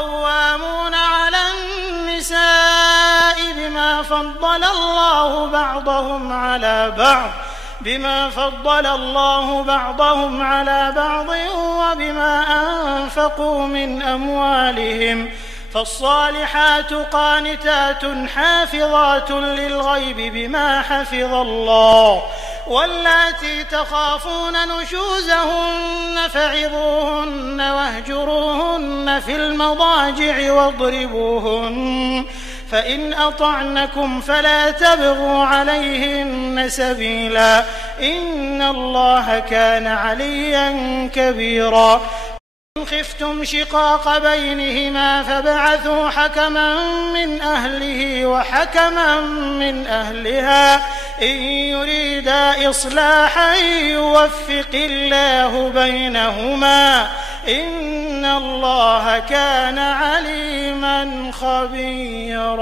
قوامون على النساء بما فضل الله بعضهم على بعض وبما أنفقوا من أموالهم فالصالحات قانتات حافظات للغيب بما حفظ الله واللاتي تخافون نشوزهن فعظوهن واهجروهن في المضاجع واضربوهن فإن أطعنكم فلا تبغوا عليهن سبيلا إن الله كان عليا كبيرا إن خفتم شقاق بينهما فابعثوا حكما من أهله وحكما من أهلها إن يريدا إصلاحا يوفق الله بينهما إن الله كان عليما خبيرا.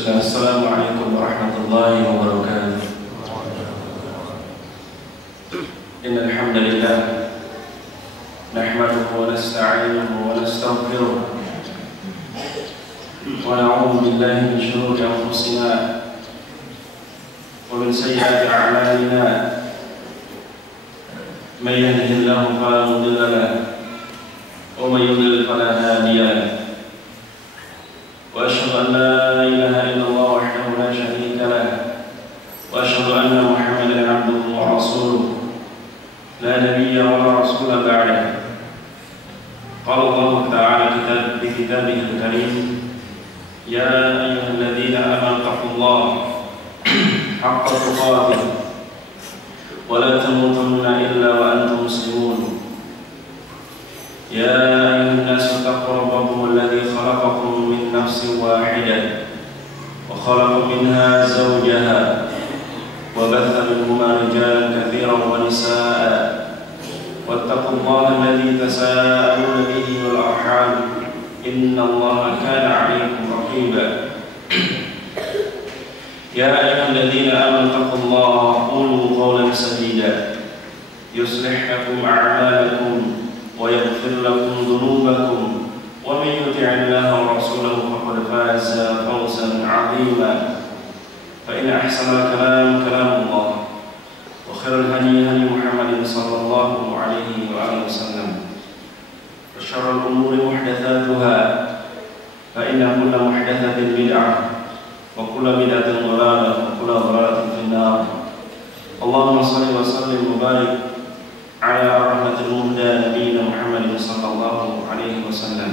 Assalamualaikum warahmatullahi wabarakatuh. Innal hamdalillah nahmaduhu wa nasta'inuhu wa nastaghfiruh wa na'udzu billahi min shururi anfusina wa min sayyiati a'malina. May yahdihillahu fala mudilla lahu wa may yudlil fala hadiya lahu. وأشهد أن لا إله إلا الله وحده لا شريك له وأشهد أن محمدا عبده ورسوله لا نبي ولا رسول بعده. قال الله تعالى في كتابه الكريم يا أيها الذين آمنوا اتقوا الله حق تقاته ولا تموتن إلا وأنتم مسلمون. يا أيها الناس اتقوا ربكم الذي خلقكم من نفس واحدة وخلق منها زوجها وبث منهما رجالا كثيرا ونساء واتقوا الله الذي تساءلون به والأرحام إن الله كان عليكم رقيبا. يا أيها الذين آمنوا اتقوا الله وقولوا قولا سديدا يصلح لكم أعمالكم ويغفر لكم ذنوبكم ومن يطع الله ورسوله فقد فاز فوزا عظيما. فإن أحسن الكلام كلام الله وخير الهدي هدي محمد صلى الله عليه وآله وسلم وشر الأمور محدثاتها فإن كل محدثة بدعة وكل بدعة ضلالة وكل ضلالة في النار. اللهم صل وسلم وبارك على رحمة المهدى نبينا محمد صلى الله عليه وسلم.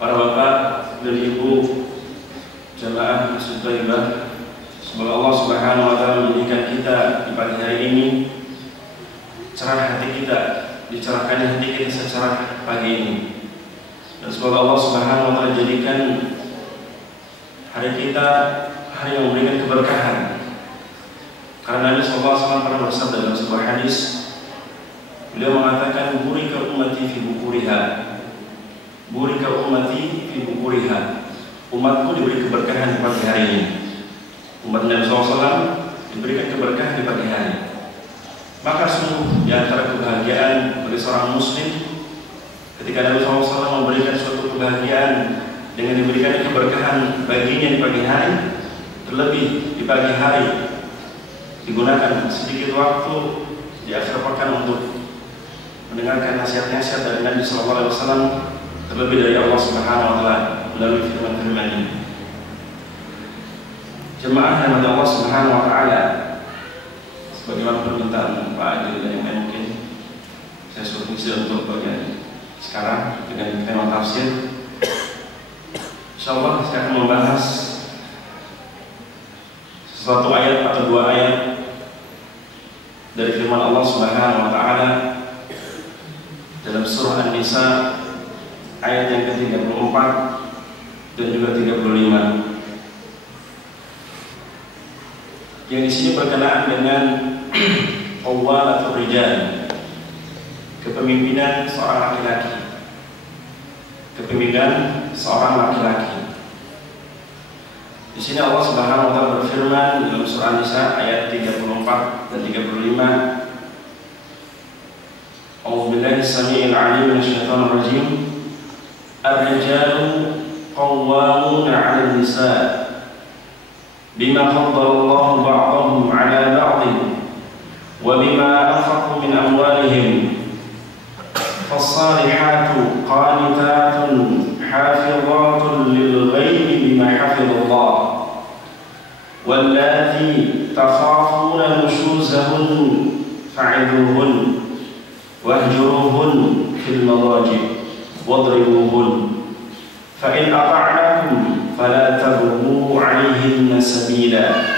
Para bapak dan ibu jamaah Masjid Thaibah, semoga Allah Subhanahu wa taala menjadikan kita di pagi hari ini cerah hati kita, dicerahkan hati kita secerah pagi ini. Dan semoga Allah Subhanahu wa taala jadikan hari kita hari yang memberikan keberkahan. Karena Nabi SAW pernah bersabda dalam sebuah hadis, beliau mengatakan burika ummati fi bukuriha, burika ummati fi bukuriha, umatku diberi keberkahan di pagi hari ini. Umat Nabi SAW diberikan keberkahan di pagi hari. Maka sungguh di antara kebahagiaan bagi seorang muslim ketika Nabi SAW memberikan suatu kebahagiaan dengan diberikan keberkahan baginya di pagi hari, terlebih di pagi hari digunakan sedikit waktu di akhir pekan untuk mendengarkan nasihat-nasihat dari Nabi SAW, terlebih dari Allah Subhanahu wa taala melalui firman-firman ini. Jemaah yang Allah Subhanahu wa taala, sebagaimana permintaan Pak Adil dan yang lain mungkin, saya suruh ngisi untuk bagian sekarang dengan tema tafsir. Insyaallah saya akan membahas sesuatu ayat atau dua ayat dari firman Allah Subhanahu wa taala dalam surah An-Nisa ayat yang ke-34 dan juga 35. Yang di sini berkenaan dengan qawwalatur rijal, kepemimpinan seorang laki-laki. Kepemimpinan seorang laki-laki. Di sini Allah Subhanahu wa taala berfirman dalam surah An-Nisa ayat 34 dan 35. A'udzu billahi as-sami'il 'alim minasyaitonir rajim. Ar-rijalu qawwamuna 'alan nisa' bima faddalallahu ba'dahum 'ala ba'din wa bima anfaqu min amwalihim. Fas-salihatu qanitatun hafizatun lil ghaibi bima hafizallah. Wallati takhafuna nushuzahun fa'idhuhun wahjuruhun fil madajid wadribuhun. Fa in ata'nakum fala tabghu 'alayhinna sabila.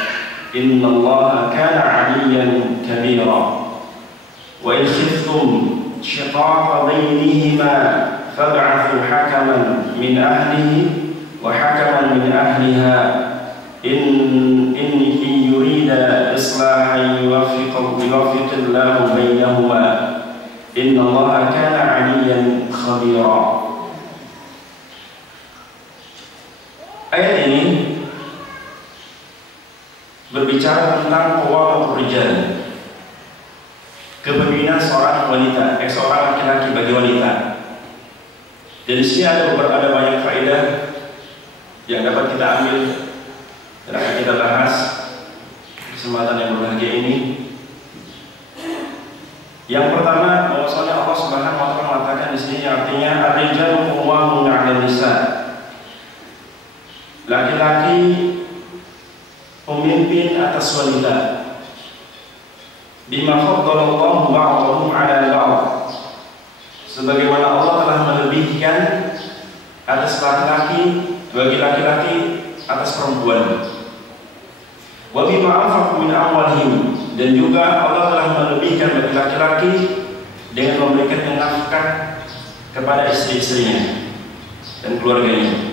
Innallaha kana 'aliyyan kabira. Wa in khiftum shiqaqa bainihima fab'athu hakaman min ahlihi wa hakaman min ahliha in yurida islahan yuwaffiqillahu bainahuma. Innallaha kana 'aliyyan khabira. Ayat ini berbicara tentang qawwalatur rijal, kepemimpinan seorang wanita, seorang laki-laki bagi wanita. Dan di sini ada banyak faedah yang dapat kita ambil dan akan kita bahas kesempatan yang berbahagia ini. Yang pertama, bahwasanya Allah Subhanahu wa taala mengatakan di sini artinya ar-rijalu qawwamuna 'alan nisa. Laki-laki pemimpin atas wanita. Bima faddalallahu ba'dahum 'ala ba'd. Sebagaimana Allah telah melebihkan atas laki-laki bagi laki-laki atas perempuan. Wa bima anfaqu min amwalihim, dan juga Allah telah melebihkan bagi laki-laki dengan memberikan nafkah kepada istri-istrinya dan keluarganya.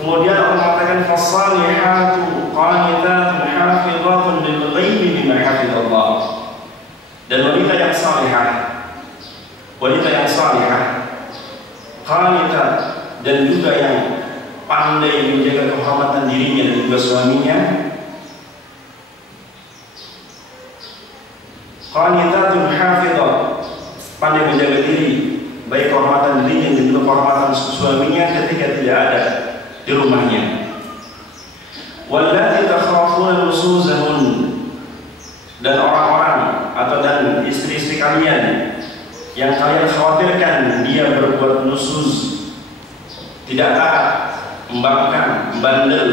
Kemudian Allah mengatakan fasalihatu qanitatun hafizatun lil ghaibi bima hafizallah. Dan wanita yang salihah qanitat, dan juga yang pandai menjaga kehormatan dirinya dan juga suaminya. Qanitatun hafizat, pandai menjaga diri, baik kehormatan dirinya dan juga kehormatan suaminya ketika tidak ada di rumahnya. Wallati takhafuna nusuzahun, dan orang-orang atau dan istri-istri kalian yang kalian khawatirkan dia berbuat nusuz, tidak taat, membangkang, bandel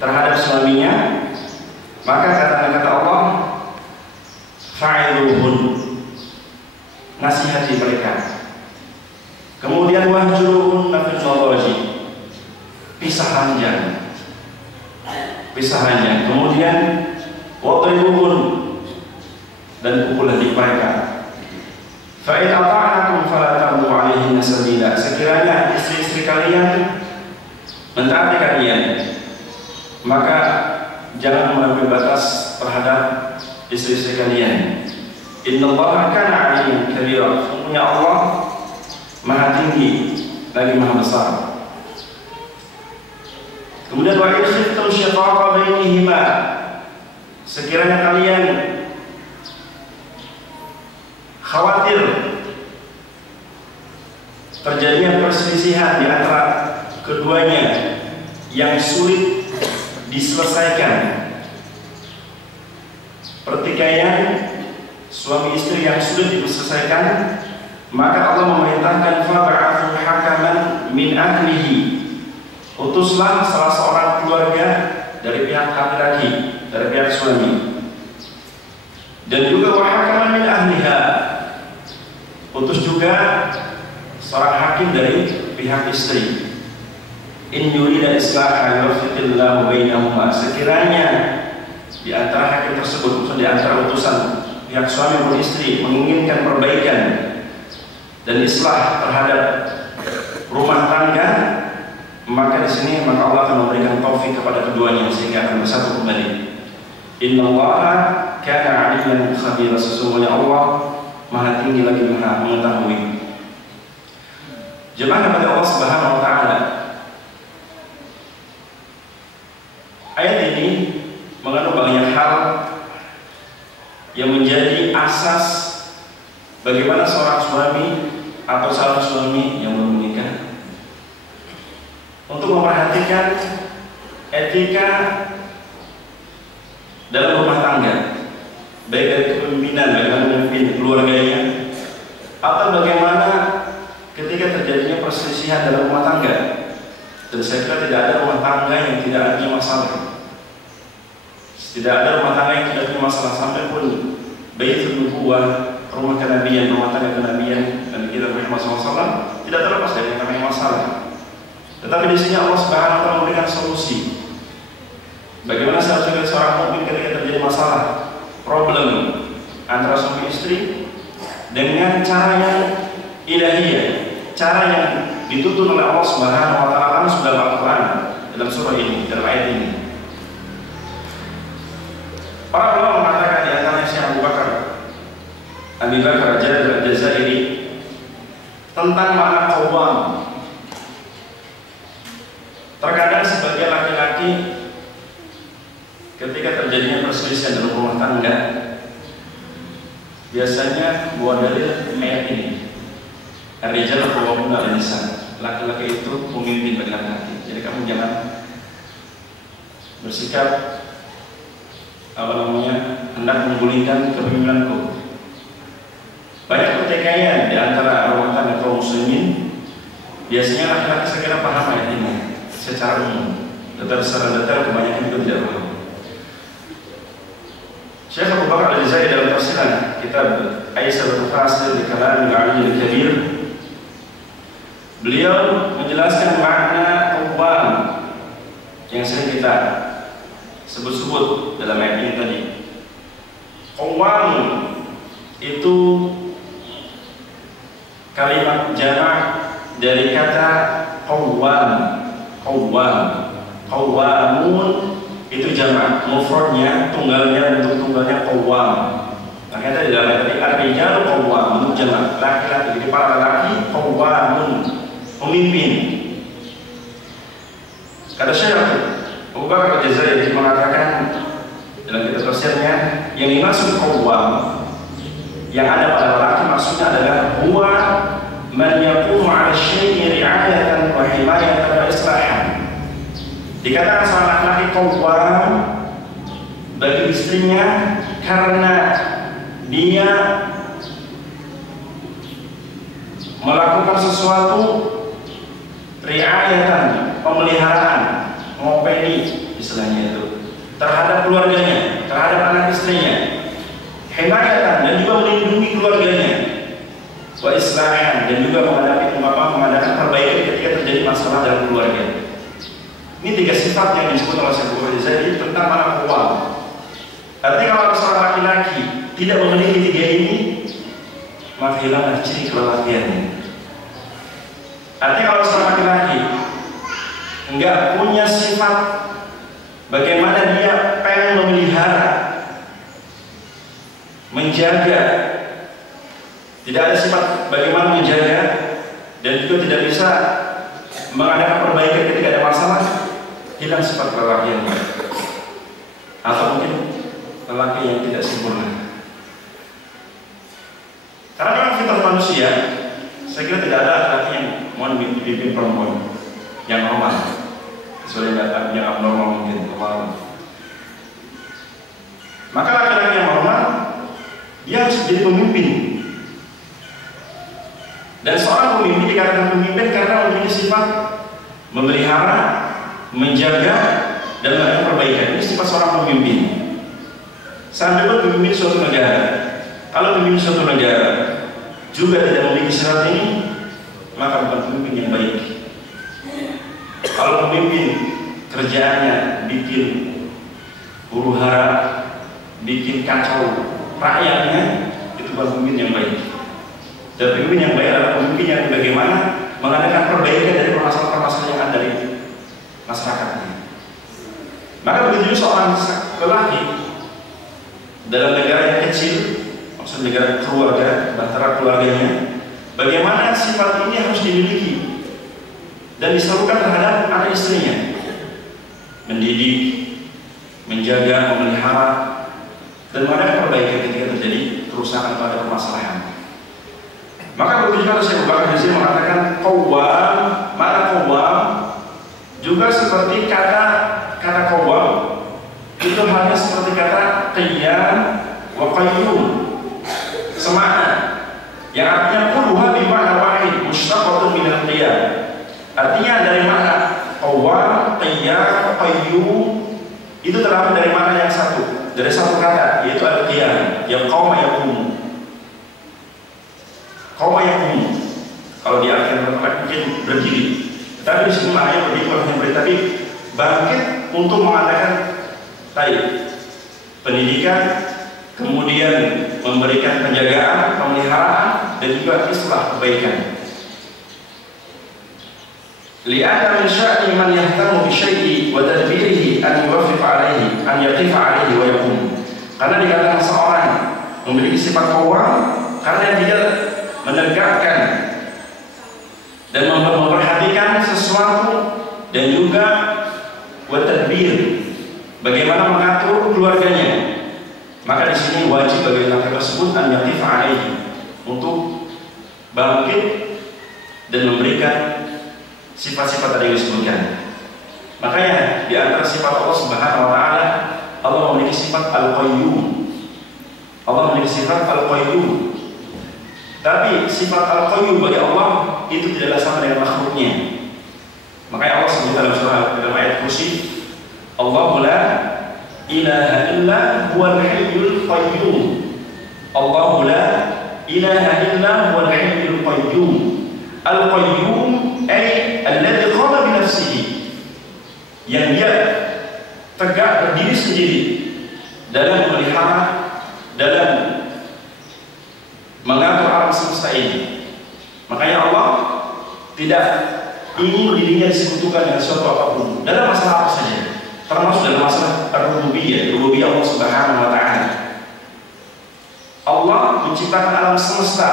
terhadap suaminya, maka kata Allah, fa'idhuhun, nasihati mereka. Kemudian wahjuruhun fil madajid, pisah ranjang. Kemudian wadribuhun, dan pukulah di mereka. Fa in ata'nakum fala tabghu 'alaihinna sabila. Sekiranya istri-istri kalian mentaati kalian, maka jangan melampaui batas terhadap istri-istri kalian. Innallaha kana 'aliyyan kabira. Sesungguhnya Allah Maha tinggi lagi Maha besar. Kemudian wa in khiftum shiqaqa bainihima, sekiranya kalian khawatir terjadinya perselisihan di antara keduanya yang sulit diselesaikan, pertikaian suami istri yang sulit diselesaikan, maka Allah memerintahkan fab'athu hakaman min ahlihi, utuslah salah seorang keluarga dari pihak laki-laki, dari pihak suami, dan juga wa hakaman min ahliha, dari pihak istri. In yurida islahan yuwaffiqillahu bainahuma. Sekiranya di antara hakim tersebut, di antara utusan pihak suami maupun istri menginginkan perbaikan dan islah terhadap rumah tangga, maka di sini maka Allah akan memberikan taufik kepada keduanya sehingga akan bersatu kembali. Innallaha kana 'aliyan khabira. Sesungguhnya Allah Maha tinggi lagi Maha mengetahui. Jemaah kepada Allah Subhanahu wa taala. Ayat ini mengandung banyak hal yang menjadi asas bagaimana seorang suami atau calon suami yang belum menikah untuk memperhatikan etika dalam rumah tangga, baik dari kepemimpinan, bagaimana memimpin keluarganya, atau bagaimana ketika terjadinya perselisihan dalam rumah tangga. Dan saya kira tidak ada rumah tangga yang tidak ada masalah. Tidak ada rumah tangga yang tidak punya masalah, sampai pun Baitul Nubuwah, rumah kenabian, rumah tangga kenabian dan kita Muhammad SAW tidak terlepas dari yang namanya masalah. Tetapi di sini Allah Subhanahu wa taala memberikan solusi. Bagaimana seharusnya seorang mukmin ketika terjadi masalah, problem antara suami istri dengan cara yang ilahiyah, cara yang dituntun oleh Allah Subhanahu wa taala langsung dalam Al-Qur'an, dalam surah ini, dalam ayat ini. Para ulama mengatakan di antaranya Syekh Abu Bakar Al-Jazairi tentang makna qawwam. Terkadang sebagai laki-laki ketika terjadinya perselisihan dalam rumah tangga biasanya buat dalil ayat ini. Ar-rijal qawwamuna 'alan nisa. Laki-laki itu pemimpin bagi laki-laki. Jadi kamu jangan bersikap hendak menggulingkan kepemimpinanku. Banyak pertikaian di antara rumah tangga kaum muslimin. Biasanya laki-laki segera paham ayat ini secara umum, tetapi secara detail kebanyakan itu tidak paham. Syekh Abu Bakar Al-Jazairi dalam tafsiran kitab Aisyah Fasir di Kalam Al-Ali Al-Kabir, beliau menjelaskan makna qawwam yang sering kita sebut-sebut dalam ayat ini tadi. Qawwam itu kalimat jamak dari kata qawwam. Qawwamun itu jamak, mufradnya tunggalnya, bentuk tunggalnya qawwam. Makanya tadi dalam ayat tadi ar-rijalu qawwam, bentuk jamak, laki-laki. Jadi para laki qawwamun, pemimpin. Kata Syekh Abu Bakar Al-Jazairi mengatakan dalam kitab tafsirnya, yang dimaksud qawwam yang ada pada laki maksudnya adalah huwa man yaqumu 'ala syai'i ri'ayatan wa himayatan wa islahan. Dikatakan seorang laki-laki qawwam bagi istrinya karena dia melakukan sesuatu ri'ayatan, pemeliharaan, ngopeni istilahnya itu, terhadap keluarganya, terhadap anak istrinya, himayatan, dan juga melindungi keluarganya, wa islahan, dan juga mengadakan perbaikan ketika terjadi masalah dalam keluarga. Ini tiga sifat yang disebut oleh Syekh Abu Bakar Al-Jazairi tentang makna qawwam. Artinya kalau seorang laki-laki tidak memiliki tiga ini, maka hilanglah ciri kelelakiannya. Artinya kalau seorang laki-laki enggak punya sifat bagaimana dia pengen memelihara, menjaga, tidak ada sifat bagaimana menjaga, dan juga tidak bisa mengadakan perbaikan ketika ada masalah, hilang sifat kelelakiannya, atau mungkin lelaki yang tidak sempurna. Karena memang fitrah manusia, saya kira tidak ada laki-laki yang mau dipimpin perempuan yang normal, kecuali yang abnormal mungkin normal. Maka laki-laki yang normal dia harus jadi pemimpin. Dan seorang pemimpin dikatakan pemimpin karena memiliki sifat memelihara, menjaga, dan melakukan perbaikan. Ini sifat seorang pemimpin. Sampai pun pemimpin suatu negara, kalau pemimpin suatu negara juga tidak memiliki syarat ini, maka bukan pemimpin yang baik. Kalau pemimpin kerjaannya bikin huru-hara, bikin kacau rakyatnya, itu bukan pemimpin yang baik. Dan pemimpin yang baik adalah pemimpin yang bagaimana mengadakan perbaikan dari permasalahan-permasalahan yang ada di masyarakatnya. Maka begitu juga seorang lelaki dalam negara yang kecil, maksud negara keluarga, antara keluarganya, bagaimana sifat ini harus dimiliki dan disalurkan terhadap anak istrinya, mendidik, menjaga, memelihara, dan mengadakan perbaikan ketika terjadi kerusakan pada permasalahan. Maka begitu juga Syekh Abu Bakar di sini mengatakan qawwam, mana qawwam juga seperti kata qawwam itu hanya seperti kata qiyam wa qayyum, semakna, yang artinya kulluha bi ma'na wahid mushtaqatun min al-qiyam. Artinya dari makna qawwam, qiyam, qayyum itu terdapat dari makna yang satu, dari satu kata, yaitu al-qiyam, yang qauma yaqumu. Qauma yaqumu kalau di akhir mungkin berdiri, tapi di sini maknanya berdiri, tapi bangkit untuk mengadakan pendidikan, kemudian memberikan penjagaan, pemeliharaan, dan juga islah kebaikan. Li'anna min sya'ni man yahtamu bi syai'i wa tadbirihi an yuwaffiq 'alaihi, an yaqifa 'alaihi wa yaqum. Karena dikatakan seorang memiliki sifat qawwam karena dia menegakkan dan memperhatikan sesuatu, dan juga wa tadbir, bagaimana mengatur keluarganya. Maka di sini wajib bagi laki tersebut an yaqifa 'alaihi, untuk bangkit dan memberikan sifat-sifat tadi yang disebutkan. Makanya di antara sifat Allah Subhanahu wa taala, Allah memiliki sifat Al-Qayyum. Allah memiliki sifat Al-Qayyum. Tapi sifat Al-Qayyum bagi Allah itu tidaklah sama dengan makhluknya. Makanya Allah sebut dalam surah, dalam ayat kursi, Allahu la ilaha illa huwal hayyul qayyum. Allahu la ilaha illa huwal hayyul qayyum. Al-Qayyum ay alladhi qama bi nafsihi, yang dia tegak berdiri sendiri dalam memelihara, dalam mengatur alam semesta ini. Makanya Allah tidak ingin dirinya disekutukan dengan sesuatu apapun dalam masalah apa saja, termasuk dalam masalah rububiyah Allah Subhanahu wa taala. Allah menciptakan alam semesta,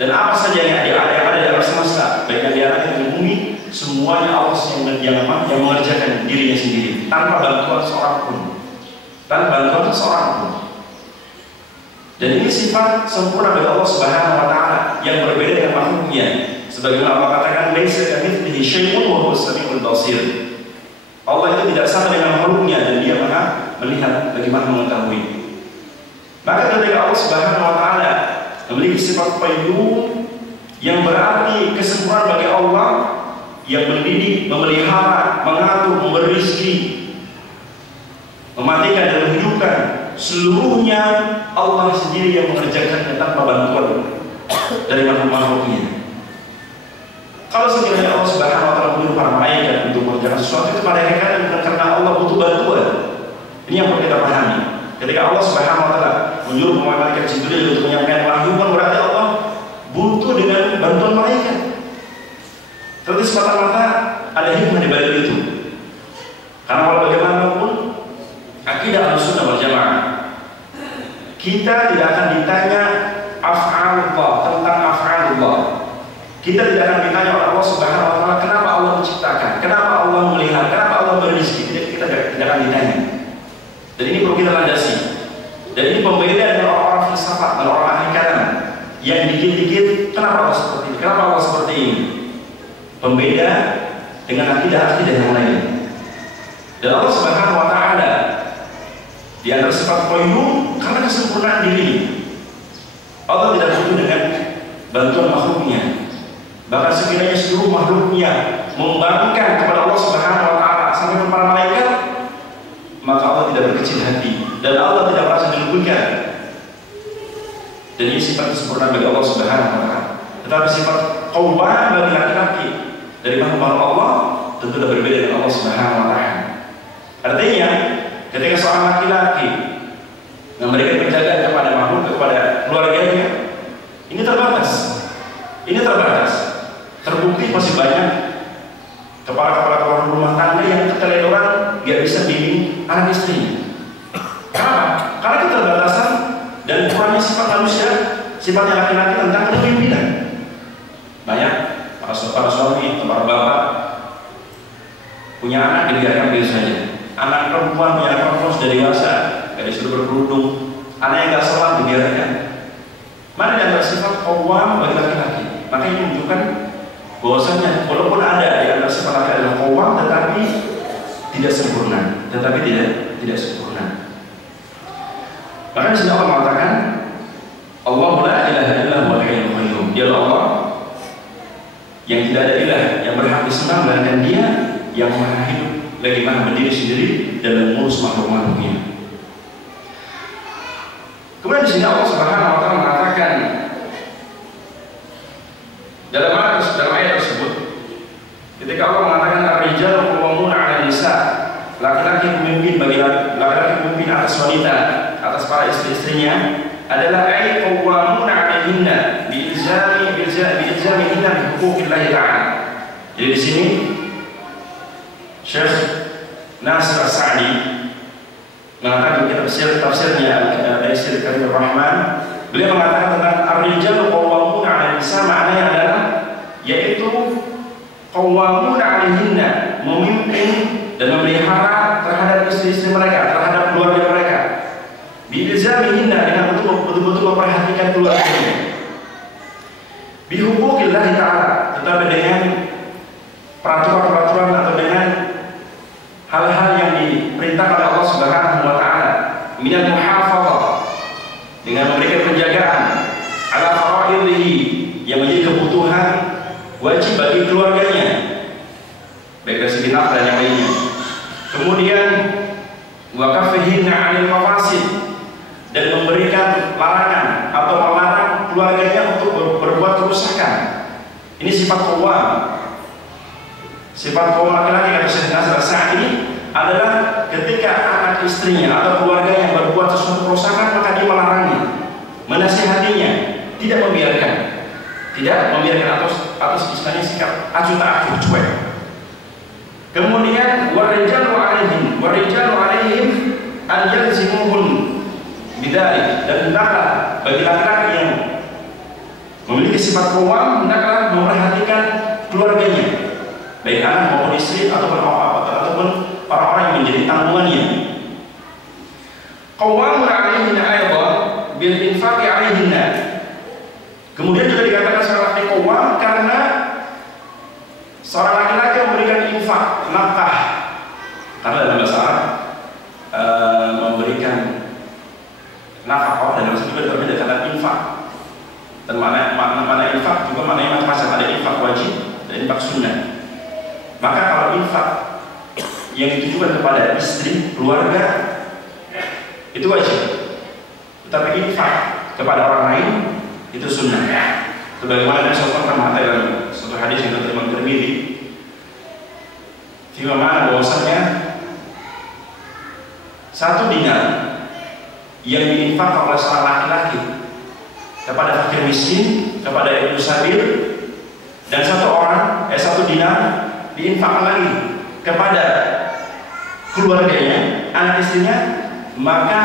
dan apa saja yang ada di alam semesta, baik yang di alam dan di bumi, semuanya Allah yang mengerjakan dirinya sendiri, tanpa bantuan seorang pun, Dan ini sifat sempurna bagi Allah Subhanahu wa taala yang berbeda dengan makhluknya. Sebagaimana Allah katakan, laisa kamitslihi syai'un wa huwas samiul basir. Allah itu tidak sama dengan makhluknya, dan Dia Maha melihat, bagaimana mengetahui. Maka ketika Allah Subhanahu wa taala memiliki sifat qayyum, yang berarti kesempurnaan bagi Allah yang mendidik, memelihara, mengatur, memberi rezeki, mematikan dan menghidupkan, seluruhnya Allah sendiri yang mengerjakannya tanpa bantuan dari makhluk-makhluknya. Kalau sekiranya Allah Subhanahu wa taala menyuruh para malaikat untuk mengerjakan sesuatu, itu malaikat bukan karena Allah butuh bantuan. Ini yang perlu kita pahami. Ketika Allah Subhanahu wa taala menyuruh malaikat Jibril untuk menyampaikan wahyu, bukan berarti Allah butuh dengan bantuan malaikat. Tapi semata-mata ada hikmah di balik itu. Karena kalau bagaimanapun akidah Ahlussunnah wal Jamaah, kita tidak akan ditanya af'alullah, tentang af'alullah. Kita tidak akan ditanya oleh Allah Subhanahu wa taala kenapa Allah menciptakan, kenapa Allah melihat, kenapa Allah berizki. Kita tidak akan ditanya. Dan ini perlu kita landasi. Dan ini pembeda dengan orang-orang filsafat dan orang ahli kalam yang dikit-dikit kenapa Allah seperti ini, kenapa Allah seperti ini. Pembeda dengan akidah-akidah yang lain. Dan Allah Subhanahu wa taala di antara sifat qayyum karena kesempurnaan diri. Allah tidak butuh dengan bantuan makhluknya. Bahkan sekiranya seluruh makhluknya membangkang kepada Allah Subhanahu wa taala sampai para malaikat, maka Allah tidak berkecil hati dan Allah tidak merasa dirugikan. Dan ini sifat kesempurnaan bagi Allah Subhanahu wa taala. Tetapi sifat qawwam bagi laki-laki dari makhluk Allah tentu berbeda dengan Allah Subhanahu wa taala. Artinya, ketika seorang laki-laki memberikan penjagaan kepada makhluk, kepada keluarganya, ini terbatas. Terbukti masih banyak kepala-kepala rumah tangga yang keteledoran gak bisa bimbing anak istrinya. Kenapa? Karena keterbatasan dan kurangnya sifat manusia, sifatnya laki-laki tentang kepemimpinan. Banyak para suami atau para bapak punya anak dibiarkan begitu saja. Anak perempuan punya anak perempuan sudah dewasa, gak disuruh berkerudung. Anak yang gak sholat dibiarkan. Mana yang bersifat qawwam bagi laki-laki? Maka ini menunjukkan bahwasanya walaupun ada di antara sifat laki adalah qawwam, tetapi tidak sempurna. Tidak sempurna. Maka di sini Allah mengatakan, Allahu la ilaha illa huwal hayyul qayyum. Dia Allah yang tidak ada ilah yang berhak disembah melainkan Dia yang maha hidup, lagi maha berdiri sendiri dan mengurus makhluk-makhluknya. Kemudian di sini Allah Subhanahu wa taala mengatakan dalam ayat tersebut, ketika Allah mengatakan ar-rijalu qawwamuna 'ala nisa, laki-laki pemimpin bagi laki-laki pemimpin atas wanita, atas para istri-istrinya adalah ay qawwamuna 'alaihinna bi'ilzamihinna bi huquqillahi ta'ala. Jadi di sini Syekh Nasir As-Sa'di mengatakan di tafsirnya Al-Taisir Karimur Rahman, beliau mengatakan tentang ar-rijalu qawwamuna 'ala nisa, maknanya adalah yaitu qawwamuna 'alaihinna, memimpin dan memelihara terhadap istri-istri mereka, terhadap keluarga mereka. Bi'ilzamihinna, dengan betul-betul memperhatikan keluarganya. Bi huquqillahi ta'ala, tetapi dengan peraturan-peraturan atau dengan hal-hal yang diperintahkan oleh Allah Subhanahu wa taala, minal muhafadzah, dengan memberikan penjagaan ala faraidhihi, yang menjadi kebutuhan wajib bagi keluarganya, baik dari segi nafkah dan yang lainnya. Kemudian wa kafihinna 'anil mafasid, dan memberikan larangan atau melarang keluarganya untuk berbuat kerusakan. Ini sifat qawwam. Sifat qawwam laki-laki kata Syekh Nasir As-Sa'di adalah ketika anak istrinya atau keluarga yang berbuat sesuatu kerusakan, maka dia melarangnya, menasihatinya, tidak membiarkan atas istilahnya sikap acuh tak acuh, cuek. Kemudian warijalu alaihim an yalzimuhun bidzalik, dan hendaklah bagi laki-laki yang memiliki sifat qawwam hendaklah memperhatikan keluarganya, baik anak maupun istri ataupun orang-orang yang menjadi tanggungannya. Qawwamun 'alaihinna aidan bil infaqi 'alaihinna. Kemudian juga dikatakan seorang laki qawwam karena seorang laki-laki memberikan infak, nafkah. Karena dalam bahasa Arab memberikan nafkah dan juga berbeda kata infak. Dan mana infak juga maknanya macam-macam, ada infak wajib dan infak sunnah. Maka kalau infak yang ditujukan kepada istri, keluarga, itu wajib. Tetapi infak kepada orang lain itu sunnah. Sebagaimana Nabi SAW pernah mengatakan dalam suatu hadis yang diterima Tirmidzi, di mana bahwasanya satu dinar yang diinfakkan oleh seorang laki-laki kepada fakir miskin, kepada ibnu sabil, dan satu dinar diinfakkan lagi kepada keluarganya, anak istrinya, maka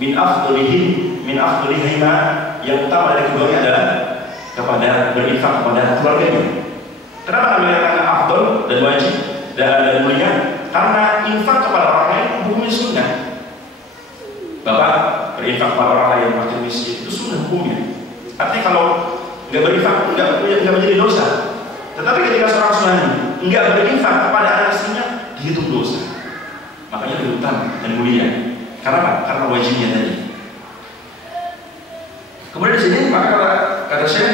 min afdolihima, yang utama dari keduanya adalah kepada berinfak kepada keluarganya. Kenapa namanya kata afdol dan wajib dan mulia? Karena infak kepada orang lain hukumnya sunnah. Bapak berinfak kepada orang lain fakir miskin itu sunnah hukumnya. Artinya kalau nggak berinfak nggak menjadi dosa. Tetapi ketika seorang suami nggak berinfak kepada anak istrinya dihitung dosa. Makanya lebih utama dan mulia. Karena apa? Karena wajibnya tadi. Kemudian di sini maka kata Syekh,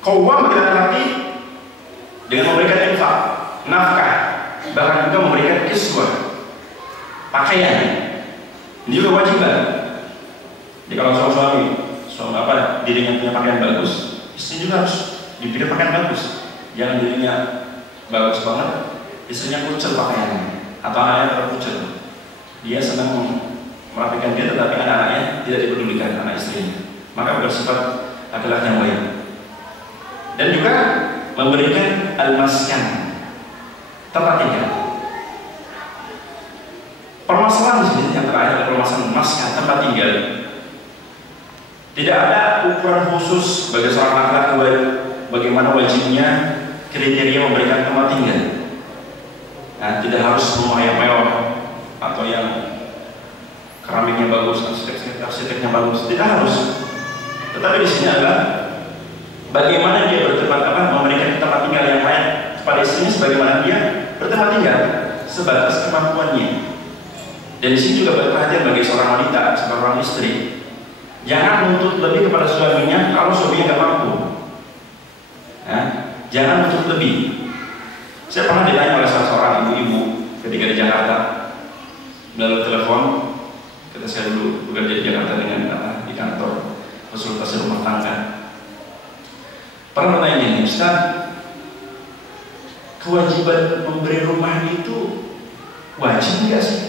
qawwam bagi laki-laki dengan memberikan infak, nafkah, bahkan juga memberikan kiswah, pakaian. Ini juga wajiban. Jadi kalau suami dirinya punya pakaian bagus, istri juga harus dipilih pakaian bagus. Jangan dirinya bagus banget, istrinya kucel pakaiannya atau anaknya terkucel. Dia senang merapikan dia, tetapi anak-anaknya tidak dipedulikan, anak istrinya. Maka bersifat laki-laki yang baik. Dan juga memberikan al-maskan, tempat tinggal. Permasalahan di sini yang terakhir adalah permasalahan maskan, tempat tinggal. Tidak ada ukuran khusus bagi seorang laki-laki bagaimana wajibnya kriteria memberikan tempat tinggal. Nah, tidak harus rumah yang mewah atau yang keramiknya bagus, arsiteknya bagus, tidak harus. Tetapi di sini adalah bagaimana dia memberikan tempat tinggal yang layak kepada istrinya, sebagaimana dia bertempat tinggal sebatas kemampuannya. Dan di sini juga berperhatian bagi seorang wanita, seorang istri, jangan menuntut lebih kepada suaminya kalau suaminya nggak mampu. Nah, jangan menuntut lebih. Saya pernah ditanya oleh salah seorang ibu-ibu ketika di Jakarta melalui telepon, ketika saya dulu bekerja di Jakarta dengan di kantor konsultasi rumah tangga. Pernah bertanya, Ustaz, kewajiban memberi rumah itu wajib nggak sih?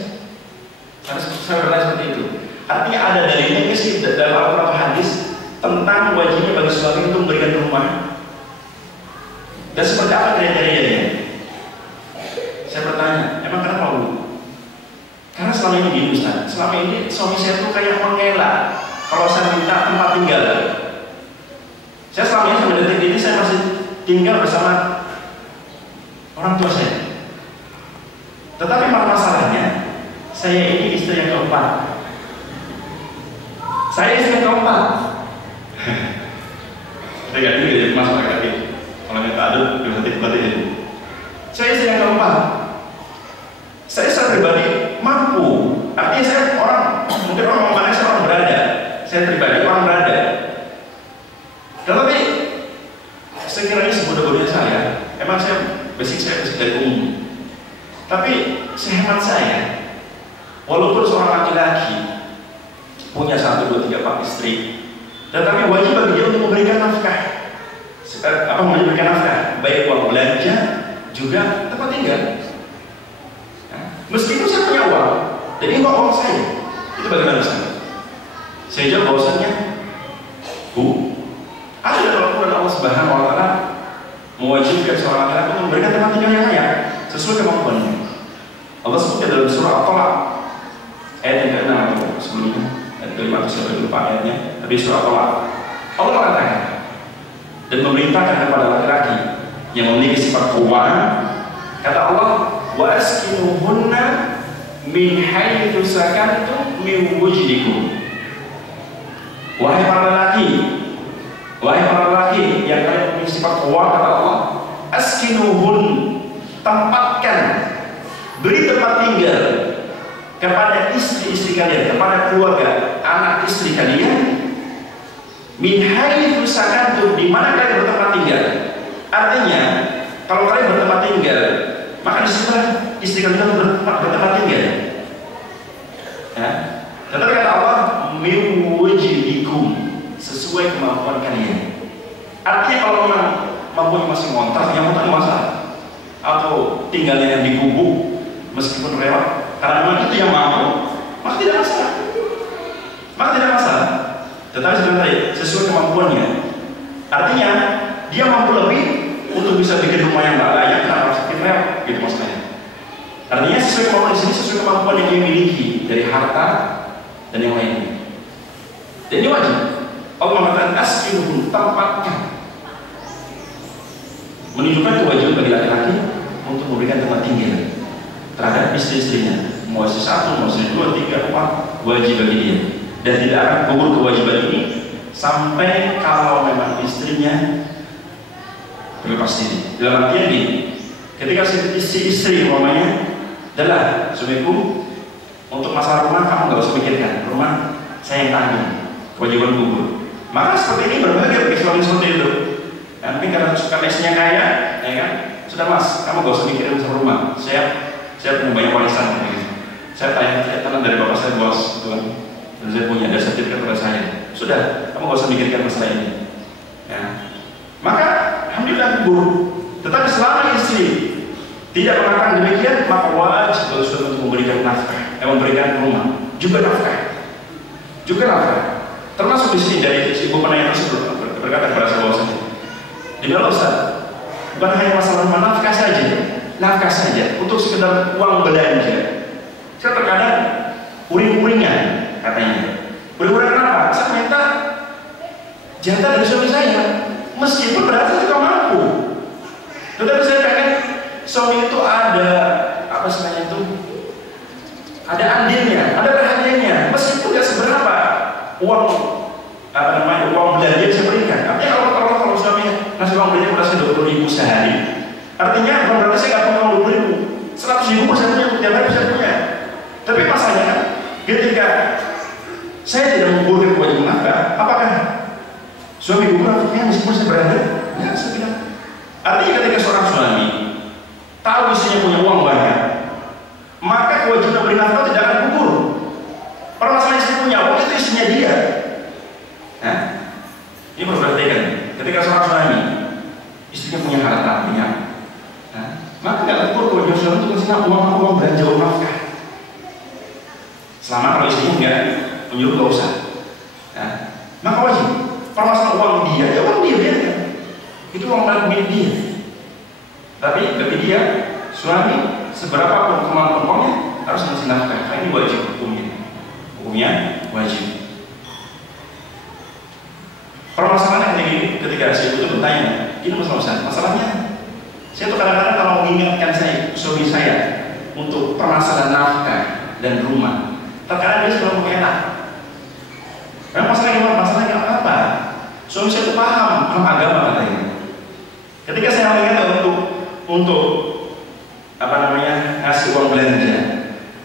Karena saya bertanya seperti itu. Artinya ada dalilnya nggak sih dalam Al-Quran hadis tentang wajibnya bagi suami untuk memberikan rumah? Dan seperti apa kriterianya? Saya bertanya, emang kenapa Bu? Karena selama ini gini Ustaz, selama ini suami saya tuh kayak mengelak kalau saya minta tempat tinggal. Saya selama ini sampai detik ini saya masih tinggal bersama orang tua saya. Tetapi masalahnya, saya ini istri yang keempat. Saya istri yang keempat. Tidak jadi mas laki-laki. Kalau kita aduk, berhenti-henti. Saya istri yang keempat. Saya pribadi mampu. Artinya saya mungkin orang ngomongnya saya orang berada. Saya pribadi orang berada. Tetapi sekiranya semudah-mudahnya saya, emang saya basic dari umum. Tapi sehemat saya, walaupun seorang laki-laki punya 1, 2, 3, 4 istri, tetapi wajib bagi dia untuk memberikan nafkah. Memberikan nafkah, baik uang belanja juga tempat tinggal. Nah, meskipun saya punya uang, dan ini uang saya, itu bagaimana Ustaz? Saya jawab bahwasannya, Bu, ada dalam Al-Quran Allah Subhanahu wa Ta'ala mewajibkan seorang laki-laki untuk memberikan tempat tinggal yang layak sesuai kemampuannya. Allah sebutkan dalam surah At-Talaq ayat yang ke-6 atau sebelumnya, ayat ke-5 atau siapa lupa ayatnya, tapi surah At-Talaq Allah mengatakan dan memerintahkan kepada laki-laki yang memiliki sifat keuangan, kata Allah, wa askinuhunna min haitsu sakantum min wujdikum. Wahai para lelaki yang kalian memiliki sifat keuangan, kata Allah, askinuhun, tempatkan, beri tempat tinggal kepada istri-istri kalian, kepada keluarga, anak istri kalian, min haitsu sakantum, di mana kalian bertempat tinggal. Artinya, kalau kalian bertempat tinggal, maka disitulah istri kalian bertempat tinggal. Ya. Tetapi kata Allah, min wujdikum, sesuai kemampuan kalian. Artinya kalau memang mampunya masih ngontrak, yang ngontrak masalah, atau tinggalnya yang di gubuk meskipun rewat, karena memang itu yang mampu, maka tidak masalah. Tetapi sebenarnya sesuai kemampuannya. Artinya dia mampu lebih untuk bisa bikin rumah yang nggak layak karena harus bikin rewat, gitu maksudnya. Artinya sesuai kemampuan di sini, sesuai kemampuan yang dia miliki dari harta dan yang lainnya. Dan ini wajib. Allah mengatakan askinuhun, tempatkan, menunjukkan kewajiban bagi laki-laki untuk memberikan tempat tinggal terhadap istri-istrinya, mau istri 1, mau istri 2, 3, 4, wajib bagi dia. Dan tidak akan gugur kewajiban ini sampai kalau memang istrinya berlepas diri. Dalam artian ini, ketika si istri umpamanya adalah suamiku, untuk masalah rumah kamu nggak usah pikirkan, rumah saya yang tanggung, kewajiban gugur. Maka seperti ini berbahagia bagi suami seperti itu. Dan mungkin karena istrinya kaya, ya kan, sudah mas, kamu gak usah mikirin masalah rumah. Saya punya banyak warisan, gitu. Saya tanah dari bapak saya bos, gitu kan. Dan saya punya, ada sertifikat pada saya. Sudah, kamu gak usah mikirkan masalah ini. Ya. gugur. Tetapi selama istri tidak mengatakan demikian, maka wajib bagi suami untuk memberikan nafkah, memberikan rumah, juga nafkah. Termasuk di sini dari ibu penanya tersebut berkata kepada saya bahwasanya, "Demi Allah Ustaz, bukan hanya masalah nafkah saja untuk sekedar uang belanja. Saya terkadang uring-uringan katanya. Uring-uringan apa? Saya minta jatah dari suami saya, meskipun berarti saya tidak mampu. Tetapi saya pengen suami itu ada ada andilnya, ada perhatiannya, meskipun tidak seberapa uang belanja yang saya berikan. Artinya kalau suami ngasih uang belanja pada saya 20.000 sehari, artinya bukan berarti saya nggak punya uang 20.000, 100.000 per saya punya, tiap hari saya punya. Tapi masalahnya ketika saya tidak menggugurkan kewajiban nafkah, apakah suami gugur nafkahnya meskipun saya berada? Ya, saya bilang. Artinya ketika seorang suami tahu istrinya punya uang banyak, maka kewajiban beri nafkah tidak akan gugur. Permasalahan istri punya uang itu istrinya dia. Nah, ini perlu perhatikan. Ketika seorang suami istrinya punya harta banyak, maka tidak gugur kewajiban suami untuk kasih uang belanja, uang nafkah. Selama kalau istrinya enggak menyuruh, nggak usah. Maka wajib. Permasalahan uang dia, ya uang dia kan. Itu uang milik dia. Tapi bagi dia, suami seberapa pun kemampuan uangnya harus ngasih nafkah. Ini wajib hukumnya wajib. Permasalahannya ketika saya itu bertanya, ini masalahnya saya tuh kadang-kadang kalau mengingatkan suami saya untuk permasalahan nafkah dan rumah, terkadang dia selalu enak. Masalahnya apa? Suami saya itu paham agama katanya. Ketika saya mengingatkan untuk ngasih uang belanja,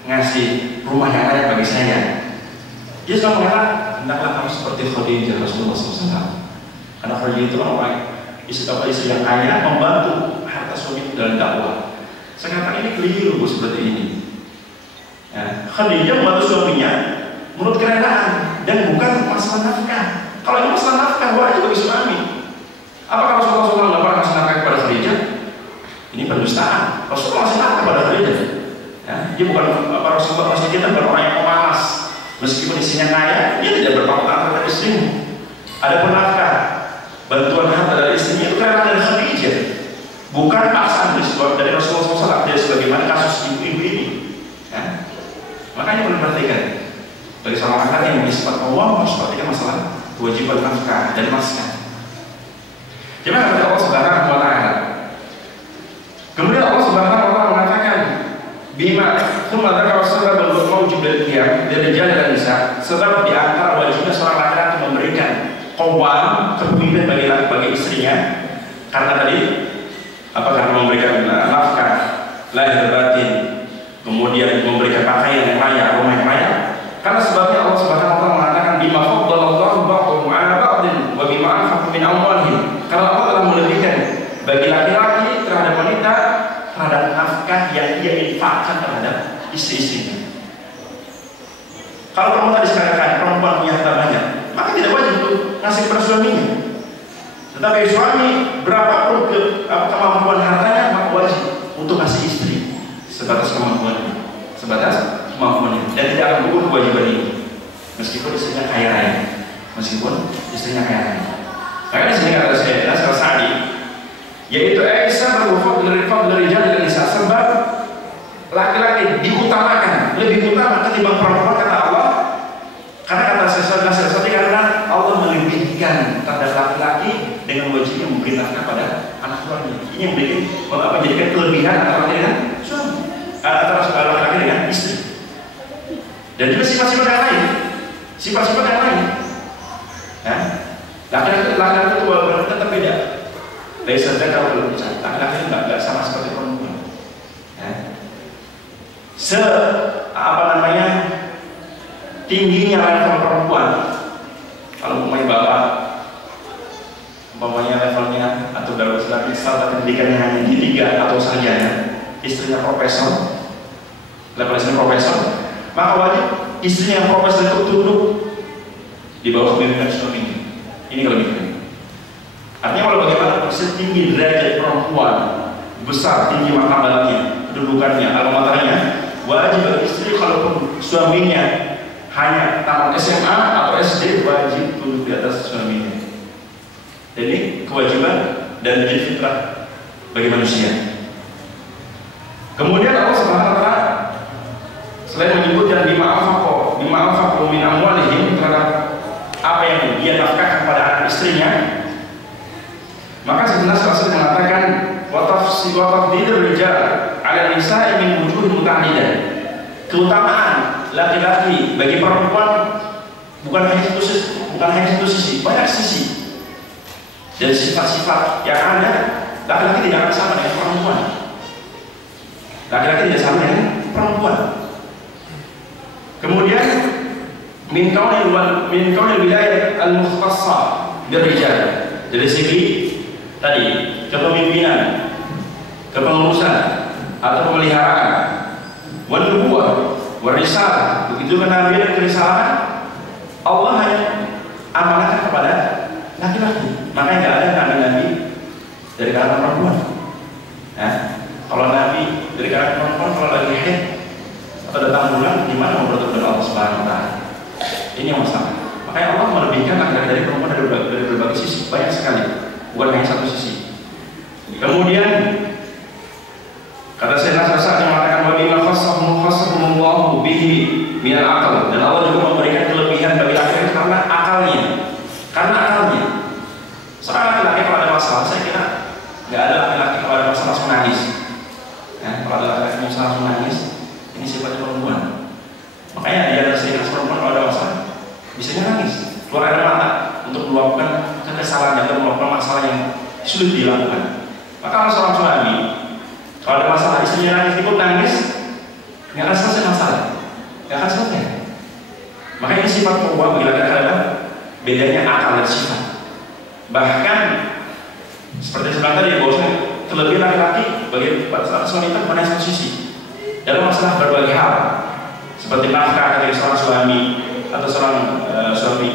ngasih rumah yang layak bagi saya, dia selalu mengatakan, hendaklah kamu seperti Khadijah Rasulullah SAW. Karena Khadijah itu orang istri yang kaya, membantu harta suami dalam dakwah. Saya katakan ini keliru seperti ini. Khadijah membantu suaminya menurut kerelaan dan bukan masalah nafkah. Kalau ini masalah nafkah, wajib bagi suami. Apakah Rasulullah nggak pernah kasih nafkah kepada Khadijah? Ini pendustaan. Rasulullah kasih nafkah kepada Khadijah. Dia bukan Rasulullah bukan orang yang pemalas. Meskipun istrinya kaya, dia tidak berpangkat terhadap istrinya. Ada nafkah, bantuan harta dari istrinya itu karena dari Khadijah, bukan paksaan dari Rasulullah SAW. Dia sebagaimana kasus ibu-ibu ini. Makanya perlu perhatikan. Bagi seorang laki-laki yang punya sifat Allah, harus perhatikan masalah kewajiban nafkah dan maskah. Gimana kata Allah Subhanahu wa Ta'ala? Kemudian Allah Subhanahu wa Ta'ala mengatakan, bima thumma dzakara sabab al-mawjib lil-qiyam dari jalan dan nisa, sebab di antara wajibnya seorang laki-laki memberikan qawwam, kepemimpinan bagi istrinya, karena tadi karena memberikan nafkah lahir batin, kemudian memberikan pakaian yang layak, rumah yang layak. Karena sebabnya Allah Subhanahu wa Ta'ala mengatakan bima faddalallahu ba'dhum 'ala ba'dhin wa bima anfaqu min amwalihim. Karena Allah telah melebihkan bagi laki-laki terhadap wanita terhadap nafkah yang ia infakkan terhadap istri-istrinya. Kalau perempuan sekalian perempuan punya harta banyak, maka tidak wajib untuk ngasih kepada suaminya. Tetapi suami berapapun kemampuan hartanya, maka wajib untuk ngasih istri sebatas kemampuannya, dan tidak akan gugur kewajiban ini, meskipun istrinya kaya raya. Maka di sini kata saya Nasr Sa'di, yaitu Aisyah berwufud dari rijal dan nisa, sebab laki-laki diutamakan, lebih utama ketimbang perempuan kata Allah. Karena kata saya Nasr Sa'di, karena Allah melebihkan terhadap laki-laki dengan wajibnya memberi nafkah pada anak keluarga. Ini yang menjadikan kelebihan antara laki dengan suami, antara laki-laki dengan istri. Dan juga sifat-sifat yang lain. Laki-laki itu tetap beda. Dari saja kalau belum bisa, laki-laki nggak sama seperti perempuan. Tingginya level perempuan. Kalau umpamanya levelnya atau dalam istilah pendidikannya hanya di 3 atau sarjana, istrinya profesor, level istrinya profesor, maka wajib istrinya yang profesor itu tunduk di bawah kepemimpinan suaminya. Ini kelebihan. Artinya kalau bagaimana setinggi derajat perempuan, besar tinggi martabatnya, kedudukannya, alamatannya, wajib bagi istri kalaupun suaminya hanya tamat SMA atau SD, wajib tunduk di atas suaminya. Dan ini kewajiban dan menjadi fitrah bagi manusia. Kemudian Allah Subhanahu wa taala selain menyebutkan bima anfaqu min amwalihim, terhadap apa yang dia nafkahkan pada anak istrinya, maka sebenarnya Rasul mengatakan wa tafdilur rijal 'ala nisa'i min wujuh muta'addidah. Keutamaan laki-laki bagi perempuan bukan hanya satu sisi, banyak sisi. Dan sifat-sifat yang ada, laki-laki tidak akan sama dengan perempuan. Laki-laki tidak sama dengan perempuan. Kemudian min kaunil wilayah al-mukhtassa birrijal. Dari segi tadi kepemimpinan, kepengurusan atau pemeliharaan, wan nubuwah, warisalah, begitu kenabian dan kerisalahan, Allah hanya amanahkan kepada laki-laki. Makanya nggak ada nabi-nabi dari kalangan perempuan. Nah, kalau nabi dari kalangan perempuan, kalau lagi haid atau datang bulan, gimana mau bertemu dengan Allah Subhanahu wa taala? Ini yang masalah. Makanya Allah melebihkan laki-laki dari perempuan dari berbagai sisi, banyak sekali, bukan hanya satu sisi. Kemudian kata Sayyidina Sa'ad yang mengatakan wa bima khassahumullahu bihi minal aql, dan Allah juga memberikan kelebihan bagi laki-laki karena akalnya. Seorang laki-laki kalau ada masalah, saya kira nggak ada laki-laki kalau ada masalah langsung nangis. Kalau ada laki-laki langsung nangis, ini sifatnya perempuan. Makanya dia ada sering perempuan kalau ada masalah, bisa nangis, keluar air mata untuk meluapkan kekesalan atau meluapkan masalah yang sulit dilakukan. Maka seorang suami kalau ada masalah, istrinya nangis, ikut nangis, nggak akan selesai masalah, nggak akan selesai. Makanya sifat perempuan bagi laki-laki adalah bedanya akal dan sifat. Bahkan seperti sekarang tadi, bahwasanya kelebihan laki-laki bagi saat wanita pada satu sisi dalam masalah berbagai hal, seperti nafkah dari seorang suami atau seorang suami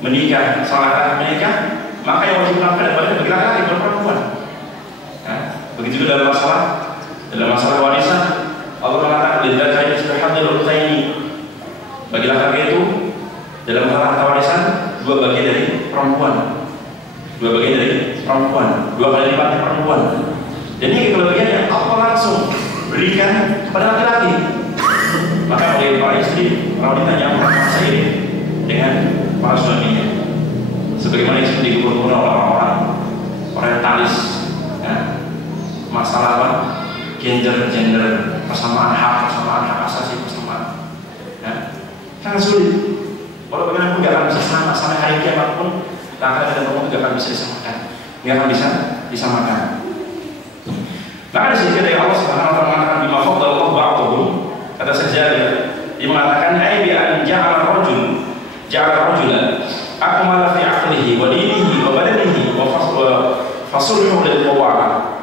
menikah, seorang laki-laki menikah, maka yang wajib nafkah dan bagi laki-laki bukan perempuan. Begitu juga dalam masalah warisan, Allah mengatakan lidzakari mithlu hadzil unthayaini. Bagi laki-laki itu dalam harta warisan dua bagian dari perempuan. Dua kali lipatnya perempuan. Dan ini kelebihan yang Allah langsung berikan kepada laki-laki. Maka bagi para istri, kalau ditanya masa ini dengan para suaminya, sebagaimana yang digubur oleh orang-orang orientalis, masalah apa? Gender, persamaan hak asasi, persamaan. Sangat sulit. Walau bagaimanapun gak akan bisa sama sampai hari kiamat pun, laki-laki dan perempuan gak akan bisa disamakan. Gak akan bisa disamakan. Maka di sini dari Allah Subhanahu wa taala mengatakan bima faddalallahu ba'dahum, kata Sejadir, dia mengatakan ai bi an ja'ala rajulan akmala fi aqlihi wa dinihi wa badanihi wa fasulhu lil qawama.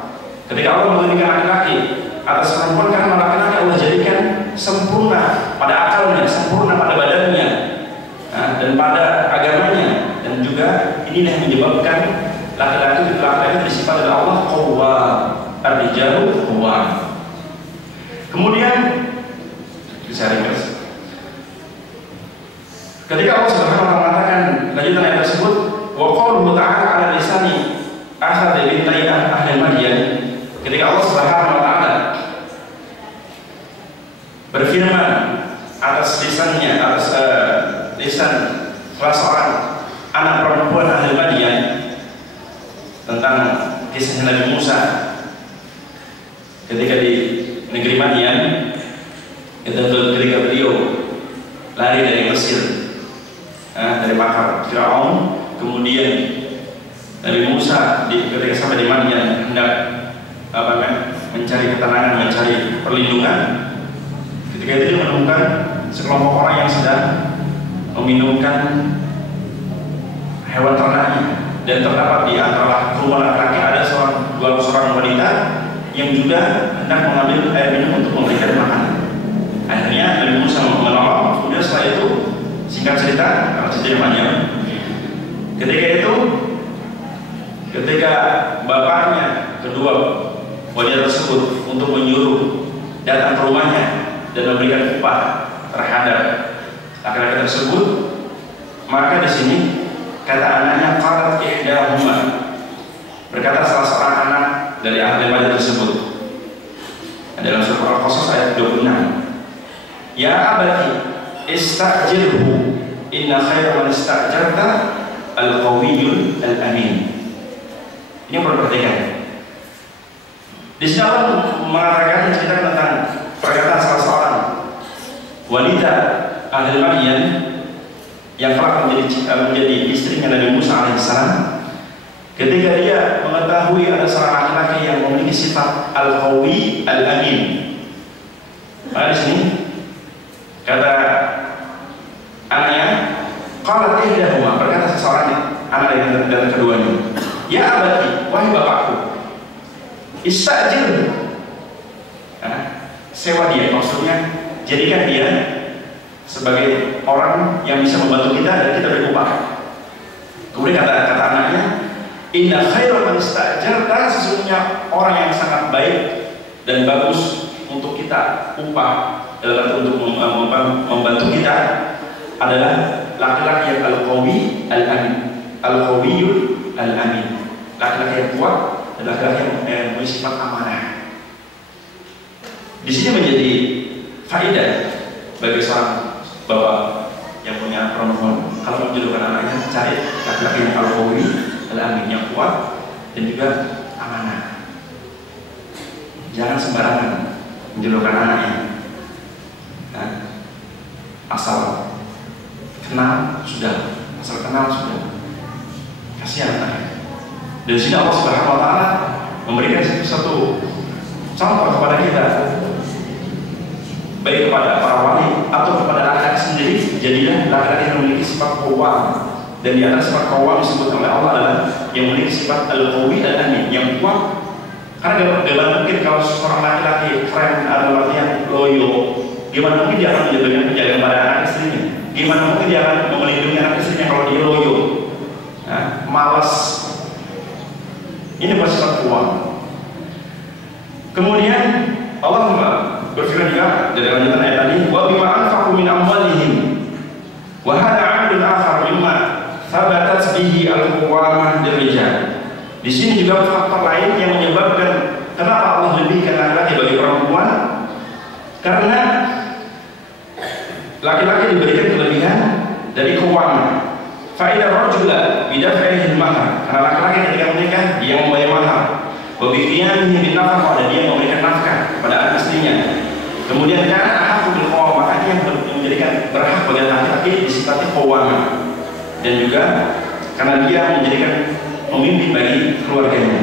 Ketika Allah memberikan laki-laki atas perempuan, karena laki-laki Allah jadikan sempurna pada akalnya, sempurna pada badannya, dan pada agamanya, dan juga inilah yang menyebabkan laki-laki disifat oleh Allah qawwam, ar-rijalu qawwam. Kemudian bisa ringkas. Ketika Allah Subhanahu wa taala mengatakan lanjutan ayat tersebut, wa qauluhu ta'ala 'ala lisani ahad bintai ahli Madyan. Ketika Allah Subhanahu wa taala berfirman atas lisan salah seorang anak perempuan ahli Madyan tentang kisah Nabi Musa ketika di negeri Madyan, ketika beliau lari dari Mesir, dari makar Firaun. Kemudian Nabi Musa ketika sampai di Madyan hendak mencari ketenangan, mencari perlindungan. Ketika itu dia menemukan sekelompok orang yang sedang meminumkan hewan ternaknya, dan terdapat di antara kerumunan laki-laki ada seorang wanita yang juga hendak mengambil air minum untuk memberikan makanan. Akhirnya Nabi Musa menolong. Kemudian setelah itu, singkat cerita, karena ceritanya panjang, ketika itu ketika bapaknya kedua wanita tersebut untuk menyuruh datang ke rumahnya dan memberikan upah terhadap laki-laki tersebut, maka di sini kata anaknya qalat ihdahuma, berkata salah seorang anak dari ahli waris tersebut dalam surah Al-Qasas ayat 26, ya abati istajirhu inna khairan istajarta al-qawiyyul al-amin. Ini perlu perhatikan. Di sini Allah mengatakan cerita tentang perkataan salah seorang wanita ahli Madian yang telah menjadi istrinya Nabi Musa alaihissalam, ketika dia mengetahui ada seorang laki-laki yang memiliki sifat al-qawi al-amin. Maka di sini kata anaknya, qalat ihdahuma, berkata seseorang anak dan keduanya, ya abati, wahai bapakku, istajir, sewa dia, maksudnya jadikan dia sebagai orang yang bisa membantu kita dan kita berupah. Kemudian kata anaknya, inna khairan man istajarta, sesungguhnya orang yang sangat baik dan bagus untuk kita upah dalam arti untuk membantu kita adalah laki-laki yang al-qawi al-amin, al-qawiyul al-amin, laki-laki yang kuat dan laki-laki yang memiliki sifat amanah. Di sini menjadi faedah bagi seorang bapak yang punya perempuan, kalau menjodohkan anaknya, cari laki-laki yang al-qawi al-amin, yang kuat dan juga amanah. Jangan sembarangan menjodohkan anaknya. Asal kenal sudah, kasihan anaknya. Dan sini Allah Subhanahu wa Ta'ala memberikan satu contoh kepada kita, baik kepada para wali atau kepada laki-laki sendiri. Jadilah laki-laki yang memiliki sifat qawwam, dan di antara sifat qawwam disebut oleh Allah adalah yang memiliki sifat al-qawi al-amin, yang kuat. Karena bagaimana mungkin kalau seorang laki-laki keren atau yang loyo, gimana mungkin dia akan menjaga pada anak istrinya? Gimana mungkin dia akan melindungi anak istrinya kalau dia loyo, malas? Ini pasti sifat qawwam. Kemudian Allah berfirman juga dari lanjutan ayat tadi, wa bima anfaqu min amwalihim wa hadha 'amilun akhar mimma thabatat bihi al-qawamah lirijal. Di sini juga faktor lain yang menyebabkan kenapa Allah lebihkan laki-laki bagi perempuan, karena laki-laki diberikan kelebihan dari qawamah. Fa'idah rajula bidaf'ihi al-mahar, karena laki-laki ketika menikah dia membayar mahar. Wa bi qiyamihi bin nafaqah, dan dia memberikan nafkah kepada anak istrinya. Kemudian karena ahqqu bil qawamah, makanya yang menjadikan berhak bagi laki-laki disifati qawamah, dan juga karena dia menjadikan pemimpin bagi keluarganya.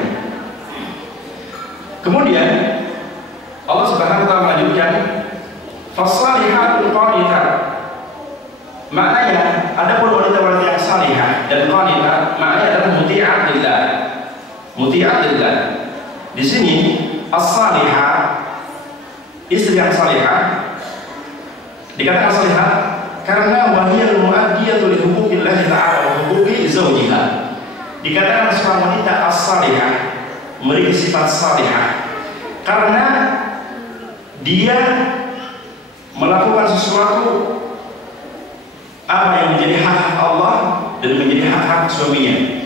Kemudian Allah Subhanahu wa Ta'ala melanjutkan, fasalihatul qanitat, maknanya adapun wanita-wanita yang salihah dan qanitat maknanya adalah muti'at lillah, muti'at lillah. Di sini as-salihah, istri yang salihah dikatakan salihah karena wahiyal mu'addiyatu li huquqillah ta'ala wa huquqi zawjiha. Dikatakan seorang wanita as-salihah memiliki sifat salihah karena dia melakukan sesuatu apa yang menjadi hak Allah dan menjadi hak suaminya.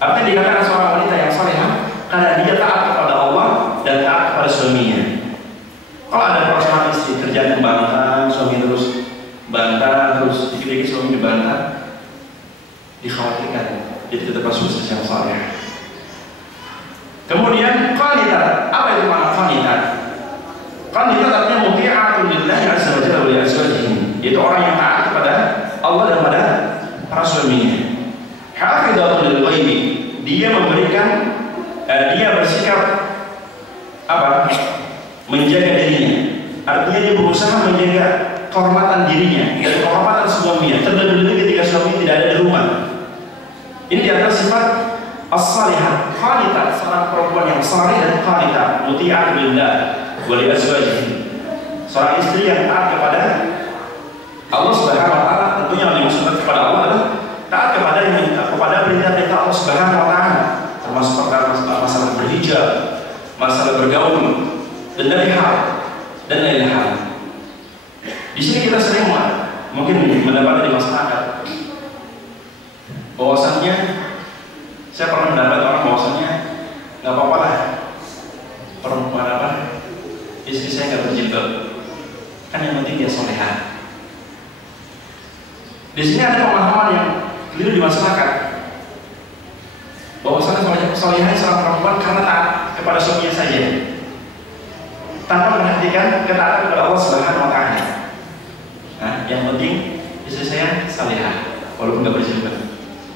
Artinya dikatakan seorang wanita yang salihah karena dia taat kepada Allah dan taat kepada suaminya. Kalau ada pasangan istri kerjaan membantah, suami terus bantah, terus dikit-dikit suami dibantah, dikhawatirkan itu tetap sukses yang saleh. Kemudian qanitat, apa itu makna qanitat? Qanitat artinya muti'atun lillahi azza wa jalla wa li azwajihi, yaitu orang yang taat kepada Allah dan kepada para suaminya. Hafidhatul lil ghaibi, dia memberikan dia bersikap apa? Menjaga dirinya. Artinya dia berusaha menjaga kehormatan dirinya dan kehormatan suaminya, terlebih-lebih ketika suami tidak ada di rumah. Ini adalah sifat as-salihah, qanitat, seorang perempuan yang salih dan qanitat, muti'at lillah wa li azwajihi. Seorang istri yang taat kepada Allah Subhanahu wa Ta'ala, tentunya yang dimaksudkan kepada Allah adalah taat kepada perintah-perintah Allah Subhanahu wa Ta'ala, termasuk dan dari hal dan lain hal. Di sini kita sering mungkin mendapati di masyarakat bahwasannya, saya pernah mendapat orang bahwasannya nggak apa-apa lah perempuan istri saya nggak berjilbab, kan yang penting dia soleha. Di sini ada pemahaman yang keliru di masyarakat bahwasannya soleha seorang perempuan karena taat kepada suaminya saja, tanpa memperhatikan ketaatan kepada Allah Subhanahu wa Ta'ala. Nah, yang penting istri saya soleha walaupun nggak berjilbab.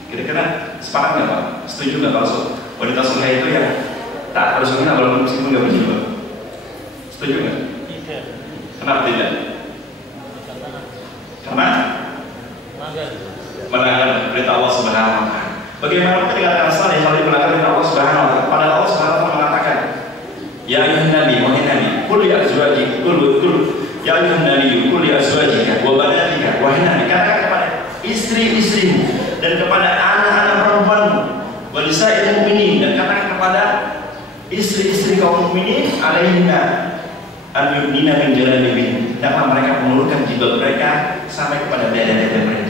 Kira-kira sepakat nggak Pak? Setuju nggak kalau wanita soleha itu yang taat pada suaminya walaupun meskipun nggak berjilbab? Setuju nggak? Tidak. Kenapa tidak? Karena melanggar perintah Allah Subhanahu wa Ta'ala. Bagaimana kita dikatakan saleh kalau melanggar perintah Allah Subhanahu wa Ta'ala? Padahal Allah Subhanahu wa Ta'ala mengatakan, ya ayuhan nabi, wahai nabi, qul li azwajika, ya ayuhan nabi, qul li azwajika wa banatika, wahai nabi, katakan kepada istri-istrimu dan kepada anak-anak perempuanmu, wa lisa'il mu'minin, dan katakan kepada istri-istri kaum mukminin, alaihina an yudnina min jalabibihin, hendaklah mereka mengulurkan jilbab mereka sampai kepada dada-dada mereka.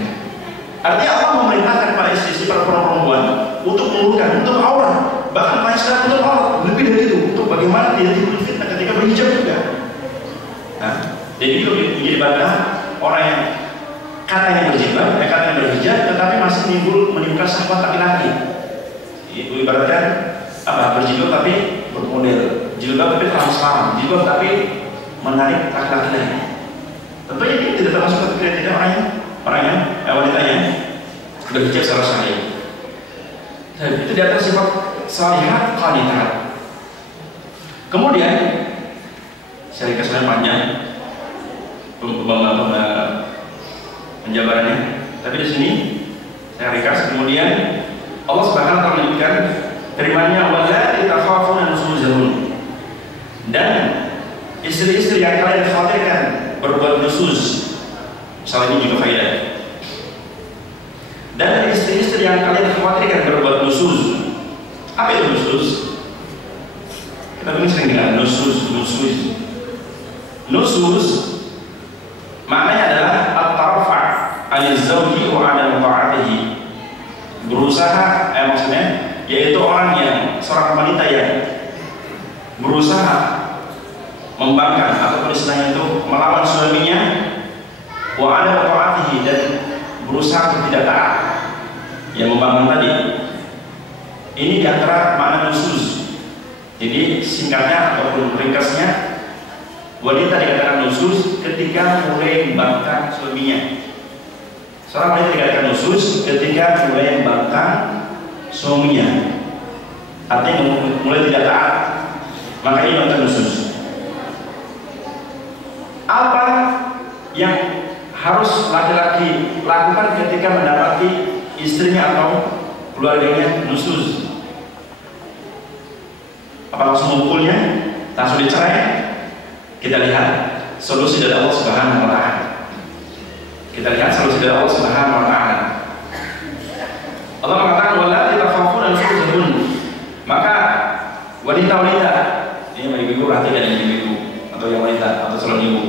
Artinya Allah memerintahkan para istri-istri, para perempuan untuk mengulurkan, untuk aurat, bahkan masalah untuk aurat, lebih dari itu, untuk bagaimana tidak timbul fitnah ketika berhijab juga. Nah, jadi itu menjadi bantah orang yang katanya berjilbab, katanya berhijab, tetapi masih menimbulkan syahwat laki-laki. Itu ibaratkan apa? Berjilbab tapi bermodel, jilbab tapi transparan, jilbab tapi menarik laki-laki lain. Tentunya ini tidak termasuk kriteria orang yang wanitanya berhijab secara syar'i. Dan itu di atas sifat salihah qanitat. Kemudian saya ringkaskan panjang penjabarannya, tapi di sini saya ringkas. Kemudian Allah Subhanahu wa Ta'ala menyebutkan firman-Nya, wallati takhafuna nusuzahun, dan istri-istri yang kalian khawatirkan berbuat nusuz. Misalnya ini juga faedah. Dan istri-istri yang kalian khawatirkan berbuat nusuz. Apa itu nusuz? Kita mungkin sering dengar nusuz. Nusuz maknanya adalah at-tarfa' 'anil zawji wa 'ala ta'atihi. Berusaha, maksudnya yaitu orang yang seorang wanita yang berusaha membangkang atau istilahnya itu melawan suaminya, wa 'ala ta'atihi, dan berusaha untuk tidak taat, yang membangkang tadi. Ini diantara makna nusuz. Jadi singkatnya ataupun ringkasnya, wanita dikatakan nusuz ketika mulai membangkang suaminya. Seorang wanita dikatakan nusuz ketika mulai membangkang suaminya, artinya mulai tidak taat, maka ini namanya nusuz. Apa yang harus laki-laki lakukan ketika mendapati istrinya atau keluarganya nusuz? Apa langsung memukulnya, langsung dicerai? Kita lihat solusi dari Allah Subhanahu wa Ta'ala. Kita lihat solusi dari Allah Subhanahu wa Ta'ala. Allah mengatakan, wallati takhafuna nusuzahun, maka wanita-wanita, ini ibu-ibu, perhatikan yang ibu-ibu atau yang wanita atau calon ibu,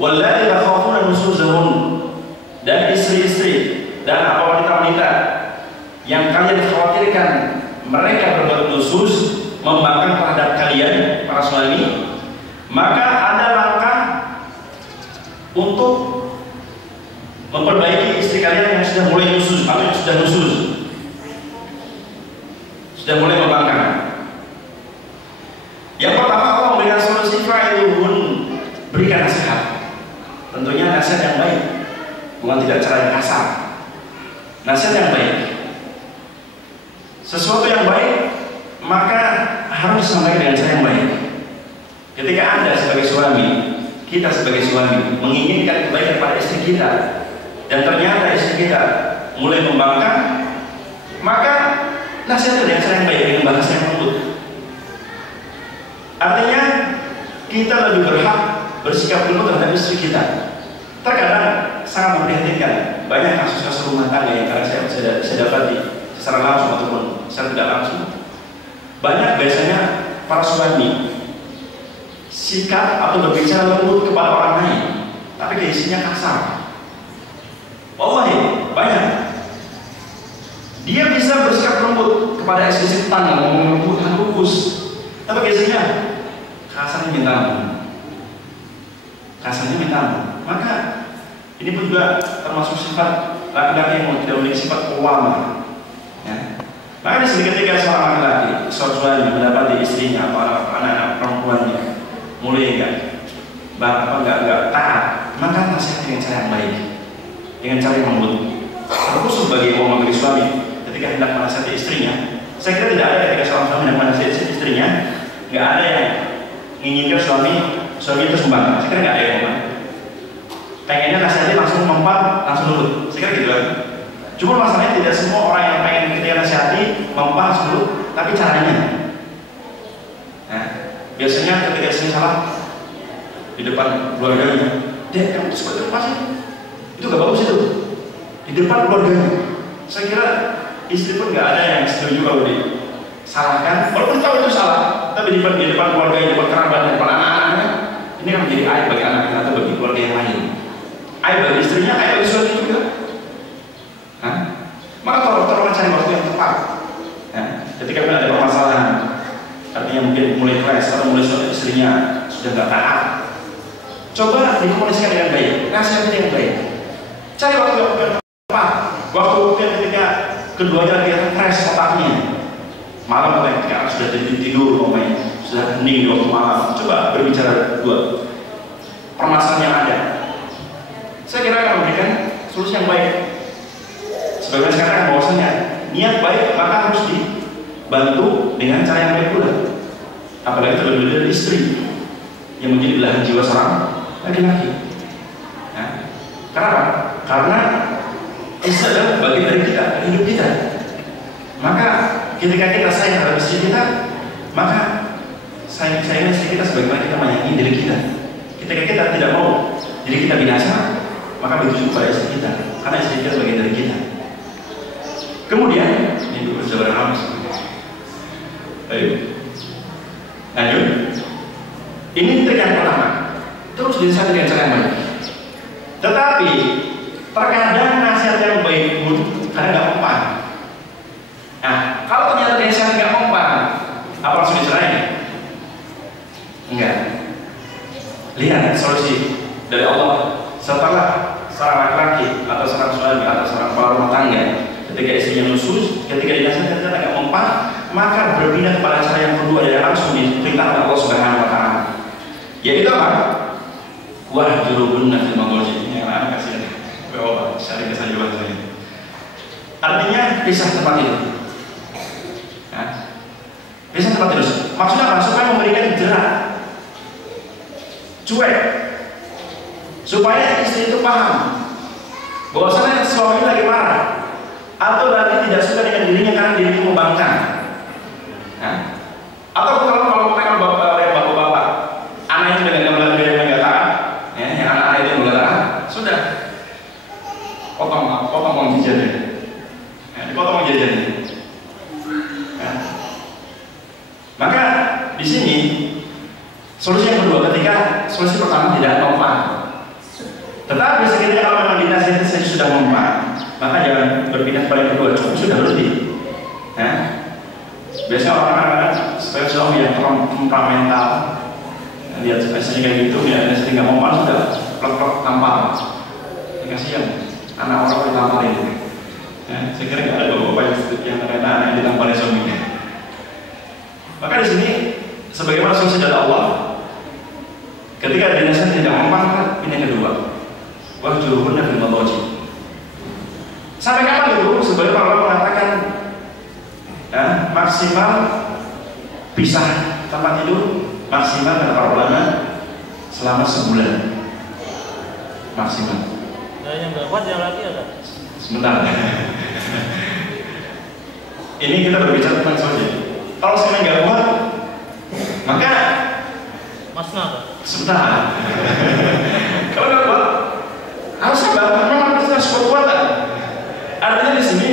wallati takhafuna nusuzahun, dan istri-istri dan apa wanita-wanita yang kalian khawatirkan mereka berbuat nusuz, membangkang terhadap kalian para suami, maka ada langkah untuk memperbaiki istri kalian yang sudah mulai nusuz atau yang sudah nusuz, sudah mulai membangkang. Yang pertama, Allah memberikan solusi, fa'iduhun, berikan nasihat. Tentunya nasihat yang baik, bukan tidak cara yang kasar. Nasihat yang baik, sesuatu yang baik maka harus disampaikan dengan cara yang baik. Ketika Anda sebagai suami, kita sebagai suami menginginkan kebaikan pada istri kita, dan ternyata istri kita mulai membangkang, maka nasihat dengan cara yang baik, dengan bahasa yang lembut. Artinya kita lebih berhak bersikap lembut terhadap istri kita. Terkadang sangat memprihatinkan banyak kasus-kasus rumah tangga yang karena saya dapati secara langsung ataupun secara tidak langsung. Banyak biasanya para suami sikap atau berbicara lembut kepada orang lain, tapi isinya kasar. Wallahi, banyak. Dia bisa bersikap lembut kepada istri tetangga, ngomong lembut, halus, tapi isinya kasarnya minta ampun. Kasarnya minta ampun. Maka ini pun juga termasuk sifat laki-laki yang tidak memiliki sifat ulama. Ya. Maka di sini ketika seorang laki-laki, seorang suami mendapati istrinya atau anak-anak perempuannya mulai enggak taat, maka nasihat dengan cara yang baik, dengan cara yang lembut. Terkhusus bagi orang bagi suami ketika hendak menasihati istrinya, saya kira tidak ada ketika seorang suami hendak menasihati istrinya, nggak ada yang menginginkan suami itu sumbang. Saya kira nggak ada yang ngomong. Pengennya nasihatnya langsung mempan, langsung nurut. Saya kira gitu kan. Cuma masalahnya tidak semua orang yang pengen ketika nasihati mempan langsung nurut, tapi caranya. Nah, biasanya ketika istri salah di depan keluarganya, dek kamu seperti apa sih? Itu gak bagus itu. Di depan keluarganya, saya kira istri pun nggak ada yang setuju kalau disalahkan. Walaupun tahu itu salah, tapi di depan keluarganya, di depan kerabat, di depan anak-anaknya, ini kan menjadi aib bagi anak-anak atau bagi keluarga yang lain. Aib bagi istrinya, aib bagi suami juga. Hah? Maka tolong cari waktu yang tepat. Nah, ketika ada permasalahan, artinya mungkin mulai clash atau mulai suami istrinya sudah nggak taat, coba dikomunikasikan dengan baik, nasihati dengan baik. Cari waktu yang tepat, waktu ketika keduanya lagi fresh otaknya. Malam ketika sudah tidur, sudah hening di waktu malam, coba berbicara dua permasalahan yang ada. Saya kira akan memberikan solusi yang baik. Sebagaimana sekarang bahwasanya niat baik maka harus dibantu dengan cara yang baik pula. Apalagi terlebih dari istri yang menjadi belahan jiwa seorang laki-laki. Nah, kenapa? Karena istri adalah bagian dari kita, dari hidup kita. Maka ketika kita sayang terhadap istri kita, maka sayang istri kita sebagaimana kita menyayangi diri kita. Ketika kita tidak mau diri kita binasa, maka begitu kepada istri kita, karena istri kita bagian dari kita. Kemudian ini dulu jawaban apa? Ayo, lanjut. Ini trik yang pertama. Terus dinasihati dengan cara yang baik. Tetapi terkadang nasihat yang baik pun kadang nggak mempan. Nah, kalau ternyata nasihat nggak mempan, apa langsung dicerai? Enggak. Lihat solusi dari Allah setelah seorang laki-laki atau seorang suami atau seorang kepala rumah tangga ketika istrinya nusus, ketika dinasihatkan ternyata nggak mempan, maka berpindah kepada cara yang kedua dan langsung diperintahkan Allah Subhanahu Wa Taala. Yaitu apa? Wahjuruhunna fil madajih. Yang anak kasihan. Bawa sharing kesanjuan saya. Artinya pisah tempat itu. Nah, pisah tempat itu. Maksudnya apa? Supaya memberikan jerak, cuek, supaya istri itu paham bahwasanya suami lagi marah atau lagi tidak suka dengan dirinya karena dirinya membangkang. Nah, atau kalau bapak-bapak anak itu dengan belajar yang nggak taat, ya, yang anak-anak itu nggak taat, sudah potong uang jajannya, ya, dipotong uang jajannya. Ya. Maka di sini solusi yang kedua, ketika solusi pertama tidak mempan, tetapi sekiranya kalau memang dinasihati saya sudah mempan, maka jangan berpindah pada yang kedua, cukup sudah berhenti. Ya. Biasanya orang-orang sebagai suami yang temperamental, lihat biasanya kayak gitu, ya biasanya nggak mempan sudah plek-plek tampar. Kasihan anak orang ditamparin. Ya, saya kira nggak ada bapak-bapak yang ternyata anak yang ditamparin suaminya. Maka di sini sebagaimana solusi dari Allah, ketika dinasihati tidak mempan, pindah kedua. Wahjuruhunna fil madajih. Sampai kapan itu? Sebenarnya Allah mengatakan ya, maksimal pisah tempat tidur maksimal kata para ulama selama sebulan maksimal. Nah, yang nggak kuat yang lagi ada. Sebentar. Ini kita berbicara tentang solusi. Kalau saya nggak kuat, maka sebentar. Kalau nggak kuat, harus sabar. Memang harus kekuatan. Artinya di sini,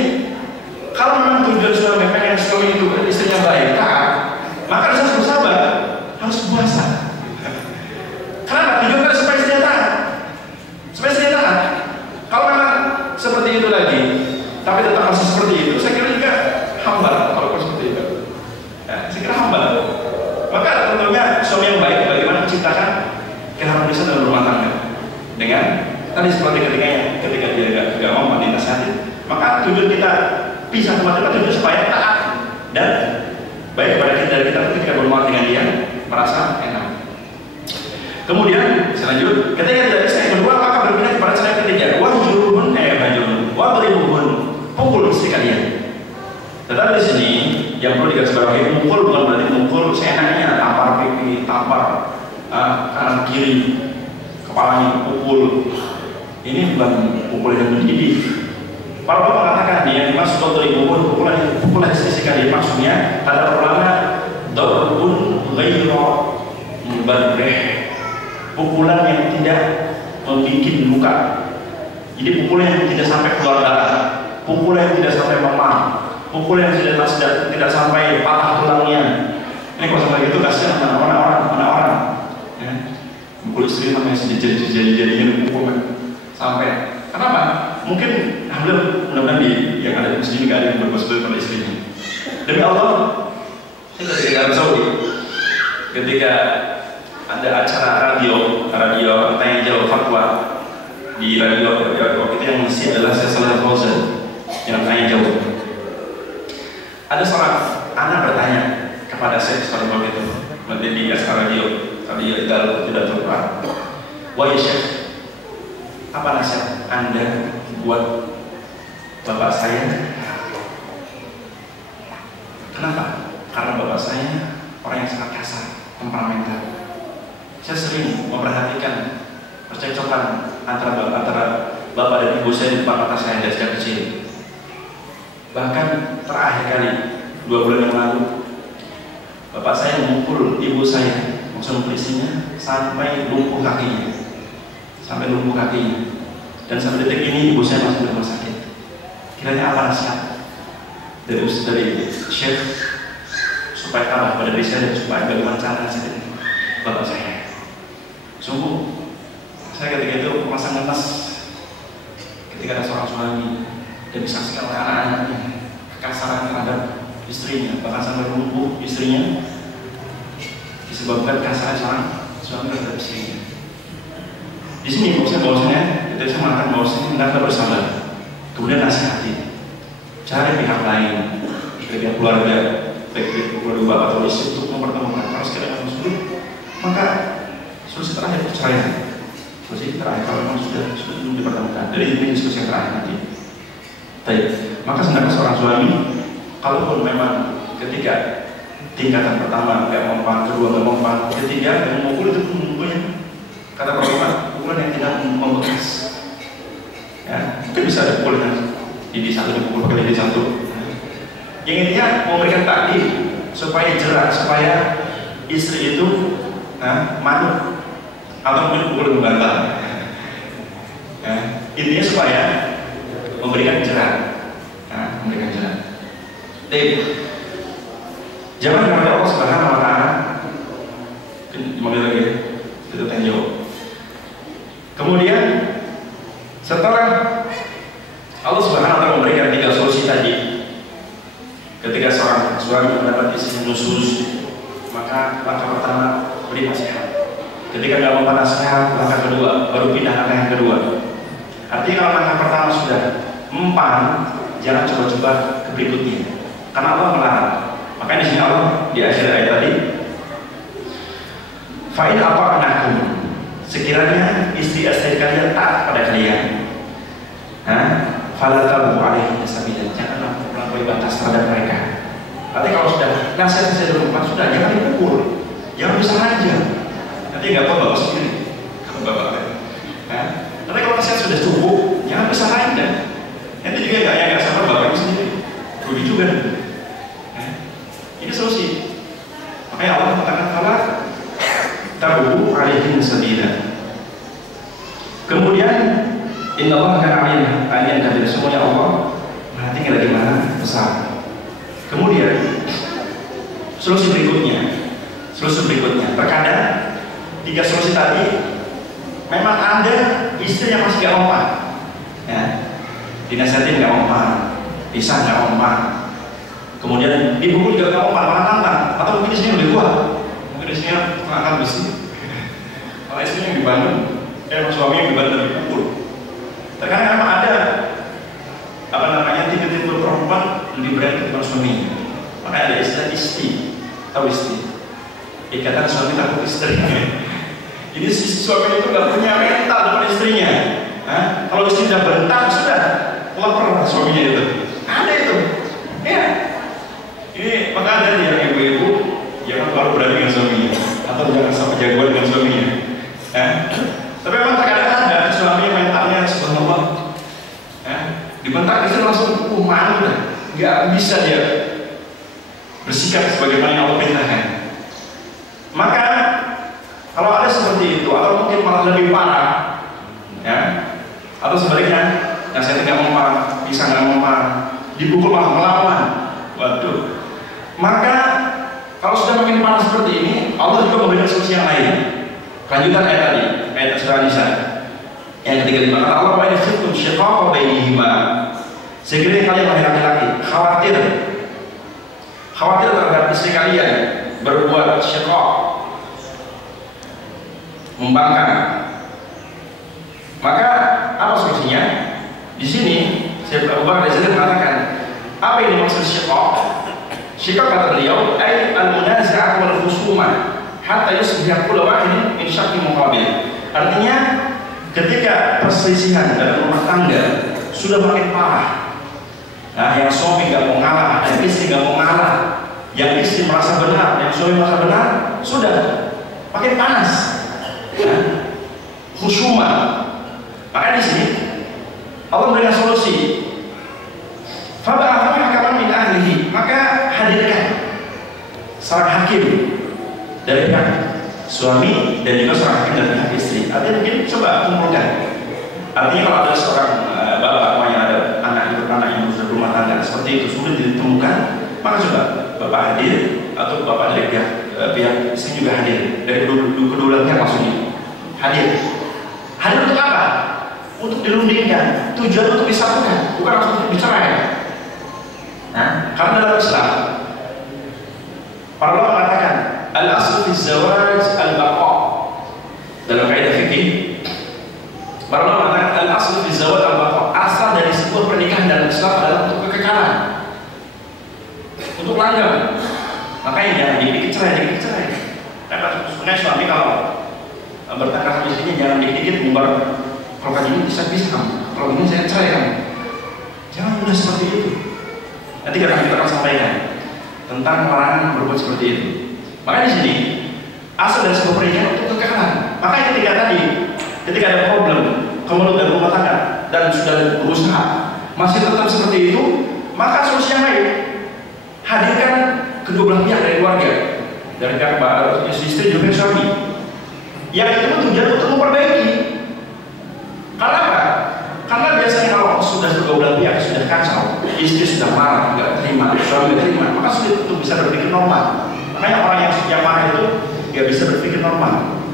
kalau memang tujuan suami pengen suami itu istrinya baik, maka harus bersabar, harus puasa. Tadi seperti ketika dia nggak mau dinasihatin, maka tujuan kita pisah teman-teman itu supaya taat dan baik kepada kita dan kita ketika bermuat dengan dia merasa enak. Kemudian selanjut, ketika tidak bisa yang kedua maka berpindah kepada cara yang ketiga, wadribuhun, pukul istri kalian. Tetapi di sini yang perlu digarisbawahi, mukul bukan berarti mukul seenaknya, tampar pipi, tampar kanan kiri, kepalanya pukul. Ini bukan pukul yang mendidik. Para ulama mengatakan yang dimaksud wadribuhun, pukulan istri kalian maksudnya kata ulama darbun ghairu mubarrih, pukulan yang tidak membuat luka. Jadi pukulan yang tidak sampai keluar darah, pukulan yang tidak sampai memar, pukulan yang tidak sampai patah tulangnya. Ini kalau sampai itu kasihan mana orang ya. Pukul istri sampai jadi pukul sampai. Kenapa? Mungkin mudah-mudahan yang ada di sini nggak ada yang berbuat pada istrinya. Demi Allah, kita dari Arab Saudi ketika ada acara radio tanya jawab fatwa di radio waktu itu yang mengisi adalah saya Saleh Fauzan yang tanya jawab. Ada seorang anak bertanya kepada saya seorang waktu itu nanti di acara radio tidak terperang. Wahai Syekh, apa nasihat Anda buat bapak saya? Kenapa? Karena bapak saya orang yang sangat kasar, temperamental. Saya sering memperhatikan percekcokan antara bapak dan ibu saya di depan mata saya dari sejak kecil. Bahkan terakhir kali 2 bulan yang lalu, bapak saya memukul ibu saya, maksud istrinya sampai lumpuh kakinya, dan sampai detik ini ibu saya masih di rumah sakit. Kiranya apa nasihat dari Syekh supaya tambah pada diri saya dan supaya bagaimana cara nasihat bapak saya? Sungguh saya ketika itu merasa ngenes ketika ada seorang suami dan disaksikan oleh anak-anaknya kekasaran terhadap istrinya, bahkan sampai lumpuh istrinya disebabkan kasaran seorang suami terhadap istrinya. Di sini bahwasanya kita bisa mengatakan bahwasanya hendaklah bersabar, kemudian nasihati, cari pihak lain, pihak keluarga, baik keluarga bapak atau istri untuk mempertemukan. Kalau sekiranya sulit, maka solusi terakhir perceraian. Solusi terakhir kalau memang sudah dipertemukan. Dari ini diskusi yang terakhir nanti. Baik, maka hendaknya seorang suami, kalaupun memang ketika tingkatan pertama nggak mempan, kedua nggak mempan, ketiga yang memukul itu mempunyai kata pertama pukulan yang tidak membekas. Ya, mungkin bisa ada pukul dengan lidi satu dipukul pakai lidi satu. Yang intinya memberikan takdir supaya jerak, supaya istri itu manut atau mungkin pukul membantah. Ya, intinya supaya memberikan jerak, memberikan jerak. Jangan kepada Allah Subhanahu Wa Taala. Dipanggil lagi, kita tanya jawab. Kemudian setelah Allah Subhanahu Wa Taala memberikan 3 solusi tadi, ketika seorang suami mendapat istri nusus, maka langkah pertama beri nasihat. Ketika nggak mau nasihat, langkah kedua baru pindah langkah yang kedua. Artinya kalau langkah pertama sudah mempan, jangan coba-coba ke berikutnya, karena Allah melarang. Makanya di sini Allah di akhir ayat tadi, fa'in ata'nakum, sekiranya istri-istri kalian taat pada kalian, fala tabu alaihi sabila, janganlah melampaui batas terhadap mereka. Nanti kalau sudah nasihat saya dulu, sudah jangan dipukul, jangan bisa aja. Nanti nggak apa bapak sendiri, kalau bapak. Nanti kalau nasihat sudah cukup, jangan bisa aja. Nanti juga nggak sabar bapaknya sendiri, rugi juga. Ini solusi. Makanya Allah mengatakan fala tabu alaihi sabila. Kemudian inna Allah kana aliyan kabir, semuanya Allah perhatikan bagaimana besar. Kemudian solusi berikutnya terkadang 3 solusi tadi memang ada istri yang masih gak mempan, dinasihatin gak mempan, pisah gak mempan, kemudian dipukul juga gak mempan, malah nantang, atau mungkin istrinya lebih kuat, mungkin istrinya mengangkat besi, malah istrinya yang dibantu, suami yang dibantu dipukul. Terkadang memang ada tipe-tipe perempuan lebih berani ketimbang suaminya. Makanya ada istilah istri, tahu istri? Ikatan suami takut istri. Jadi si suami itu nggak punya mental depan istrinya. Kalau istri sudah bentak sudah lapar suaminya itu. Ada itu. Ya. Ini maka ada yang ibu-ibu jangan terlalu berani dengan suaminya atau jangan sampai jagoan dengan suaminya. Tapi memang terkadang ada suami mentalnya subhanallah. Dibentak istri langsung malu dah. Nggak bisa dia bersikap sebagaimana yang Allah perintahkan. Maka kalau ada seperti itu atau mungkin malah lebih parah, ya, atau sebaliknya nasihatnya nggak mempan, bisa nggak mempan, dipukul malah melawan, waduh. Maka kalau sudah makin parah seperti ini, Allah juga memberikan solusi yang lain. Lanjutan ayat tadi, ayat surah Nisa yang ketiga lima, kata Allah, wa in khiftum shiqaqa bainihima, sekiranya kalian wahai laki-laki khawatir terhadap istri kalian berbuat syiqaq, membangkang, maka apa solusinya? Di sini Syekh Abu Bakar Al-Jazari mengatakan, apa ini maksud syiqaq? Syiqaq kata beliau, ay al-munaza'ah wal khusumah hatta yusbiha kullu wahidin min syaqqi muqabil. Artinya ketika perselisihan dalam rumah tangga sudah makin parah, yang suami nggak mau ngalah, yang istri nggak mau ngalah, yang istri merasa benar, yang suami merasa benar, sudah makin panas. Khusuma. Maka di sini Allah memberikan solusi. Fab'athu hakaman min ahlihi, maka hadirkan seorang hakim dari pihak suami dan juga seorang hakim dari pihak istri. Artinya mungkin coba kumpulkan. Artinya kalau ada seorang bapak yang ada anak yang sudah rumah tangga seperti itu sulit ditemukan, maka coba bapak hadir atau bapak dari pihak istri juga hadir, dari kedua pihak maksudnya hadir untuk apa? Untuk dirundingkan, tujuan untuk disatukan, bukan langsung untuk dicerai. Karena dalam Islam para ulama mengatakan al-aslu fi zawaj al-baqa. Dalam kaidah fikih para ulama mengatakan al-aslu fi zawaj al-baqa, asal dari sebuah pernikahan dalam Islam adalah untuk kekekalan, untuk langgam. Makanya jangan dikit cerai. Karena sebenarnya suami kalau bertengkar sama istrinya jangan dikit-dikit bubar. Kalau kayak gini bisa kalau ini saya cerai kan. Jangan mudah seperti itu. Nanti kita akan sampaikan tentang larangan berbuat seperti itu. Makanya di sini asal dari sebuah pernikahan untuk kekekalan. Makanya ketika ada problem kemudian dalam rumah tangga dan sudah berusaha masih tetap seperti itu, maka solusi yang lain, hadirkan kedua belah pihak dari keluarga, dari pihak istri juga suami. Yang itu tujuan untuk memperbaiki. Karena apa? Karena biasanya kalau sudah kedua belah pihak sudah kacau, istri sudah marah, nggak terima, suami nggak terima, maka sulit untuk bisa berpikir normal. Makanya orang yang marah itu nggak bisa berpikir normal.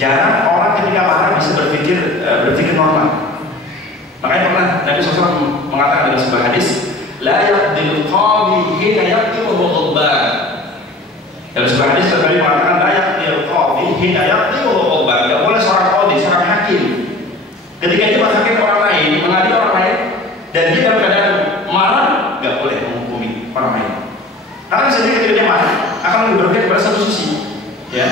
Jarang orang ketika marah bisa berpikir normal. Makanya pernah Nabi SAW mengatakan dalam sebuah hadis, la yaqdil qadi hina yaqdimu ghadban. Dalam sebuah hadis Nabi mengatakan la yaqdil qadi hina yaqdimu ghadban. Tidak boleh seorang qadi, seorang hakim ketika dia menghakim orang lain, mengadili orang lain dan dia dalam keadaan marah, nggak boleh menghukumi orang lain. Karena sendiri ketika dia marah akan lebih berpihak kepada satu sisi, ya,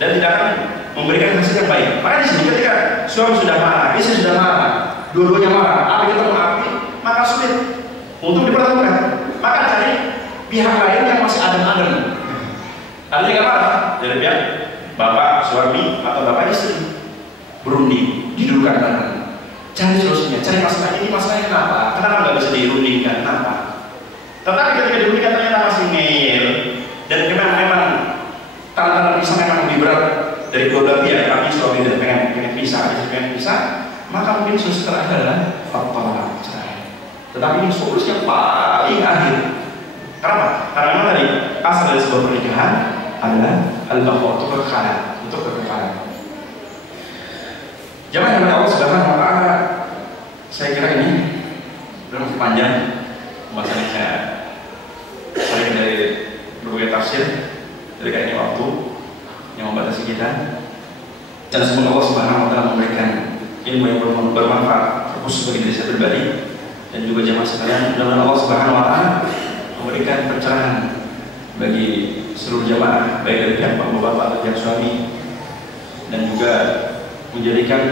dan tidak akan memberikan hasil yang baik. Maka di sini ketika suami sudah marah, istri sudah marah, dua-duanya marah, api kita mengapi, maka sulit untuk dipertemukan. Maka cari pihak lain yang masih adem-adem. Artinya apa? Dari pihak bapak suami atau bapak istri berunding, didudukkan bareng, cari solusinya, cari masalahnya kenapa? Kenapa nggak bisa dirundingkan? Kenapa? Tetapi ketika dirundingkan ternyata masih ngeyel dan memang tantangan pisah memang lebih berat dari kedua pihak, kami suami dan pengen pisah, istri pengen pisah, maka mungkin solusi terakhir adalah faktor cerai. Tetapi ini solusi yang paling akhir. Kenapa? Karena memang tadi asal dari sebuah pernikahan adalah al-baqa, untuk kekekalan. Jamaah yang Allah Subhanahu wa Ta'ala, saya kira ini belum masih panjang pembahasannya. Saya sering dari berbagai tafsir, dari kayaknya waktu yang membatasi kita, dan semoga Allah Subhanahu wa Ta'ala memberikan ilmu yang bermanfaat khusus bagi diri saya pribadi dan juga jamaah sekalian. Mudah-mudahan Allah Subhanahu wa taala memberikan pencerahan bagi seluruh jamaah, baik dari pihak bapak-bapak atau pihak suami, dan juga menjadikan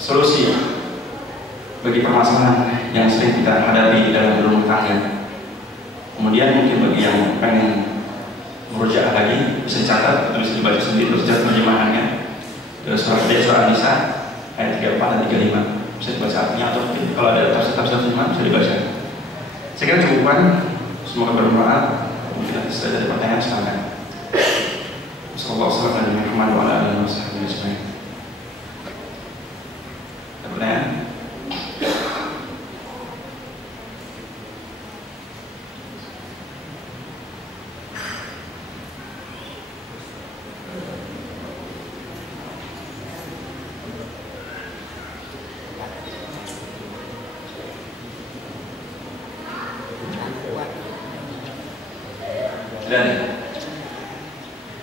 solusi bagi permasalahan yang sering kita hadapi dalam rumah tangga. Kemudian mungkin bagi yang pengen merujuk lagi bisa catat atau bisa dibaca sendiri terus catat terjemahannya surah An-Nisa ayat 34 dan 35 bisa dibaca artinya, atau mungkin kalau ada tafsir terjemahan bisa dibaca. Saya kira cukupan, semoga bermanfaat. Mungkin ada pertanyaan silakan. Sallallahu alaihi wasallam. Ada pertanyaan? Dan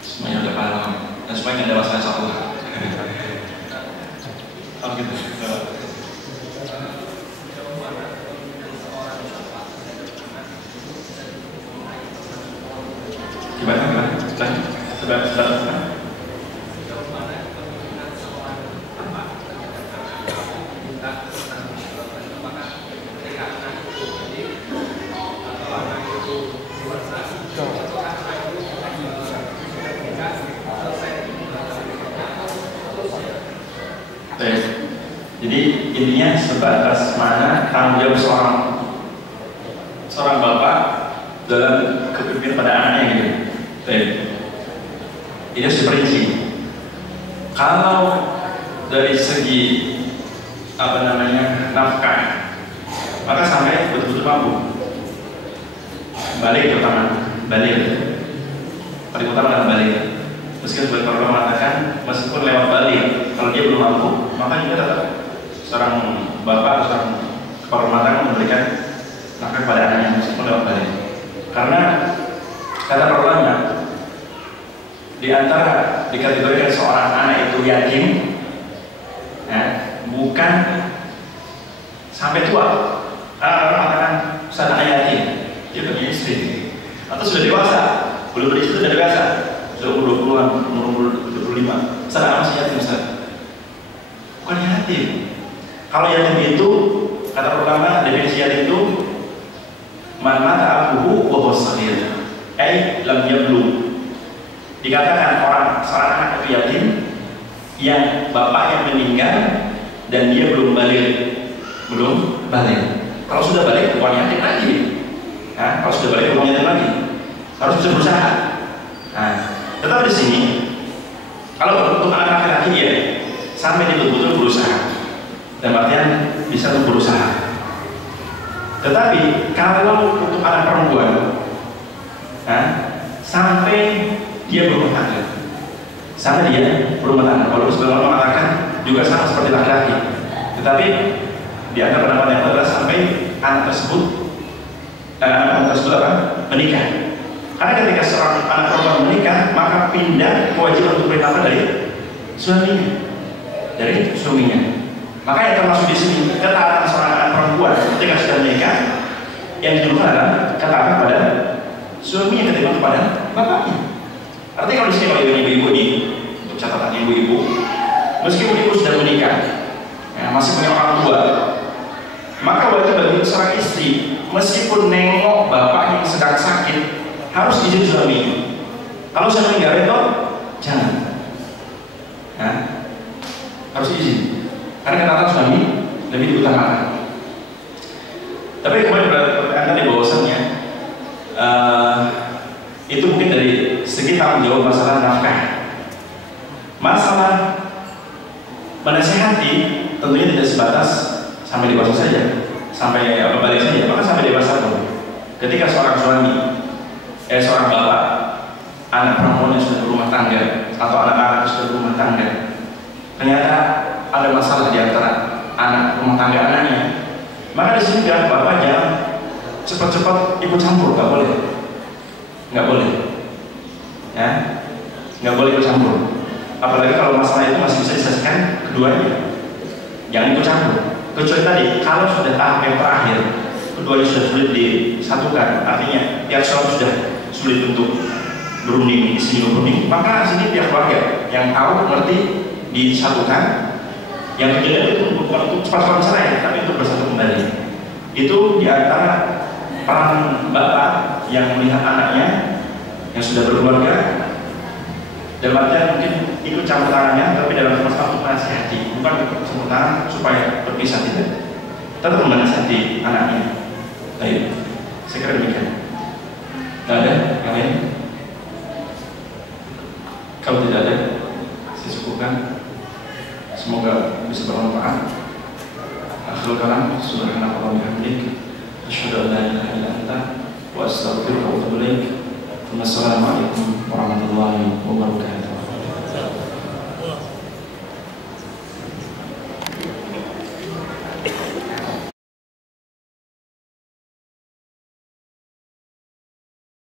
semuanya udah paham dan semuanya ada masalah satu. Oh gitu. Gimana? Sudah. Jadi intinya sebatas mana tanggung jawab seorang bapak dalam kepemimpinan pada anaknya gitu. Ini harus diperinci. Kalau dari segi nafkah, maka sampai betul-betul mampu. Balik terutama, balik. Paling utama adalah balik. Meskipun sebagian orang mengatakan meskipun lewat balik, kalau dia belum mampu, maka juga tetap seorang bapak, seorang kepala rumah tangga memberikan nafkah kepada anaknya meskipun lewat balik. Karena kata para ulama, di antara dikategorikan seorang anak itu yatim, ya, bukan sampai tua. Orang mengatakan saya anak yatim, dia punya istri, atau sudah dewasa, belum beristri sudah dewasa, sudah umur 20-an, umur 25. Saya masih yatim, Ustaz. Bukan yatim. Kalau yatim itu, kata pertama definisi yatim itu man mata abuhu wa huwa shaghir, lam yablugh. Dikatakan seorang anak itu yatim yang bapaknya meninggal dan dia belum balik. Kalau sudah balik bukan yatim lagi. Nah, kalau sudah balik bukan yatim lagi. Harus bisa berusaha. Nah, tetapi di sini kalau untuk anak laki-laki ya sampai dia betul-betul berusaha. Dan artian bisa untuk berusaha. Tetapi kalau untuk anak perempuan, sampai dia berumah tangga, kalau sebagian orang mengatakan juga sama seperti laki-laki. Tetapi di antara pendapat yang adalah sampai anak tersebut menikah. Karena ketika seorang anak perempuan menikah, maka pindah kewajiban untuk bernafkah dari suaminya. Maka yang termasuk di sini ketaatan seorang anak perempuan ketika sudah menikah yang didahulukan adalah ketaatan pada suaminya ketimbang kepada bapaknya. Artinya kalau di sini kalau ibu-ibu ini, untuk catatan ibu-ibu, meskipun ibu sudah menikah, ya, masih punya orang tua, maka wajib bagi seorang istri meskipun nengok bapak yang sedang sakit harus izin suaminya. Kalau suami nggak redo, jangan. Harus izin. Karena kata suami lebih diutamakan. Tapi kemarin pertanyaan tadi bahwasannya itu mungkin dari segi tanggung jawab masalah nafkah. Masalah menasihati tentunya tidak sebatas sampai dewasa saja, sampai balik saja, bahkan sampai dewasa pun. Ketika seorang suami, seorang bapak, anak perempuan yang sudah berumah tangga atau anak-anak yang sudah berumah tangga, ternyata ada masalah di antara anak rumah tangga anaknya, maka di sini biar bapak jangan cepat-cepat ikut campur, nggak boleh, ya, nggak boleh ikut campur. Apalagi kalau masalah itu masih bisa diselesaikan keduanya, jangan ikut campur. Kecuali tadi, kalau sudah tahap yang terakhir, keduanya sudah sulit disatukan, artinya pihak suami sudah sulit untuk berunding, istri berunding, maka sini pihak keluarga yang tahu, ngerti, disatukan. Yang ketiga itu bukan untuk cepat-cepat cerai, tapi untuk bersatu kembali. Itu diantara peran bapak yang melihat anaknya yang sudah berkeluarga, dalam artian mungkin ikut campur tangannya, tapi dalam masalah untuk menasihati, bukan untuk campur tangan supaya berpisah, tidak. Tetap menasihati anaknya. Baik, saya kira demikian. Tidak ada yang lain? Kalau tidak ada, saya cukupkan. Semoga bisa bermanfaat. Akhirul kalam, subhanallah wa bihamdik, asyhadu an la ilaha illa anta, wa astaghfiruka wa atubu ilaik. Wassalamualaikum warahmatullahi wabarakatuh.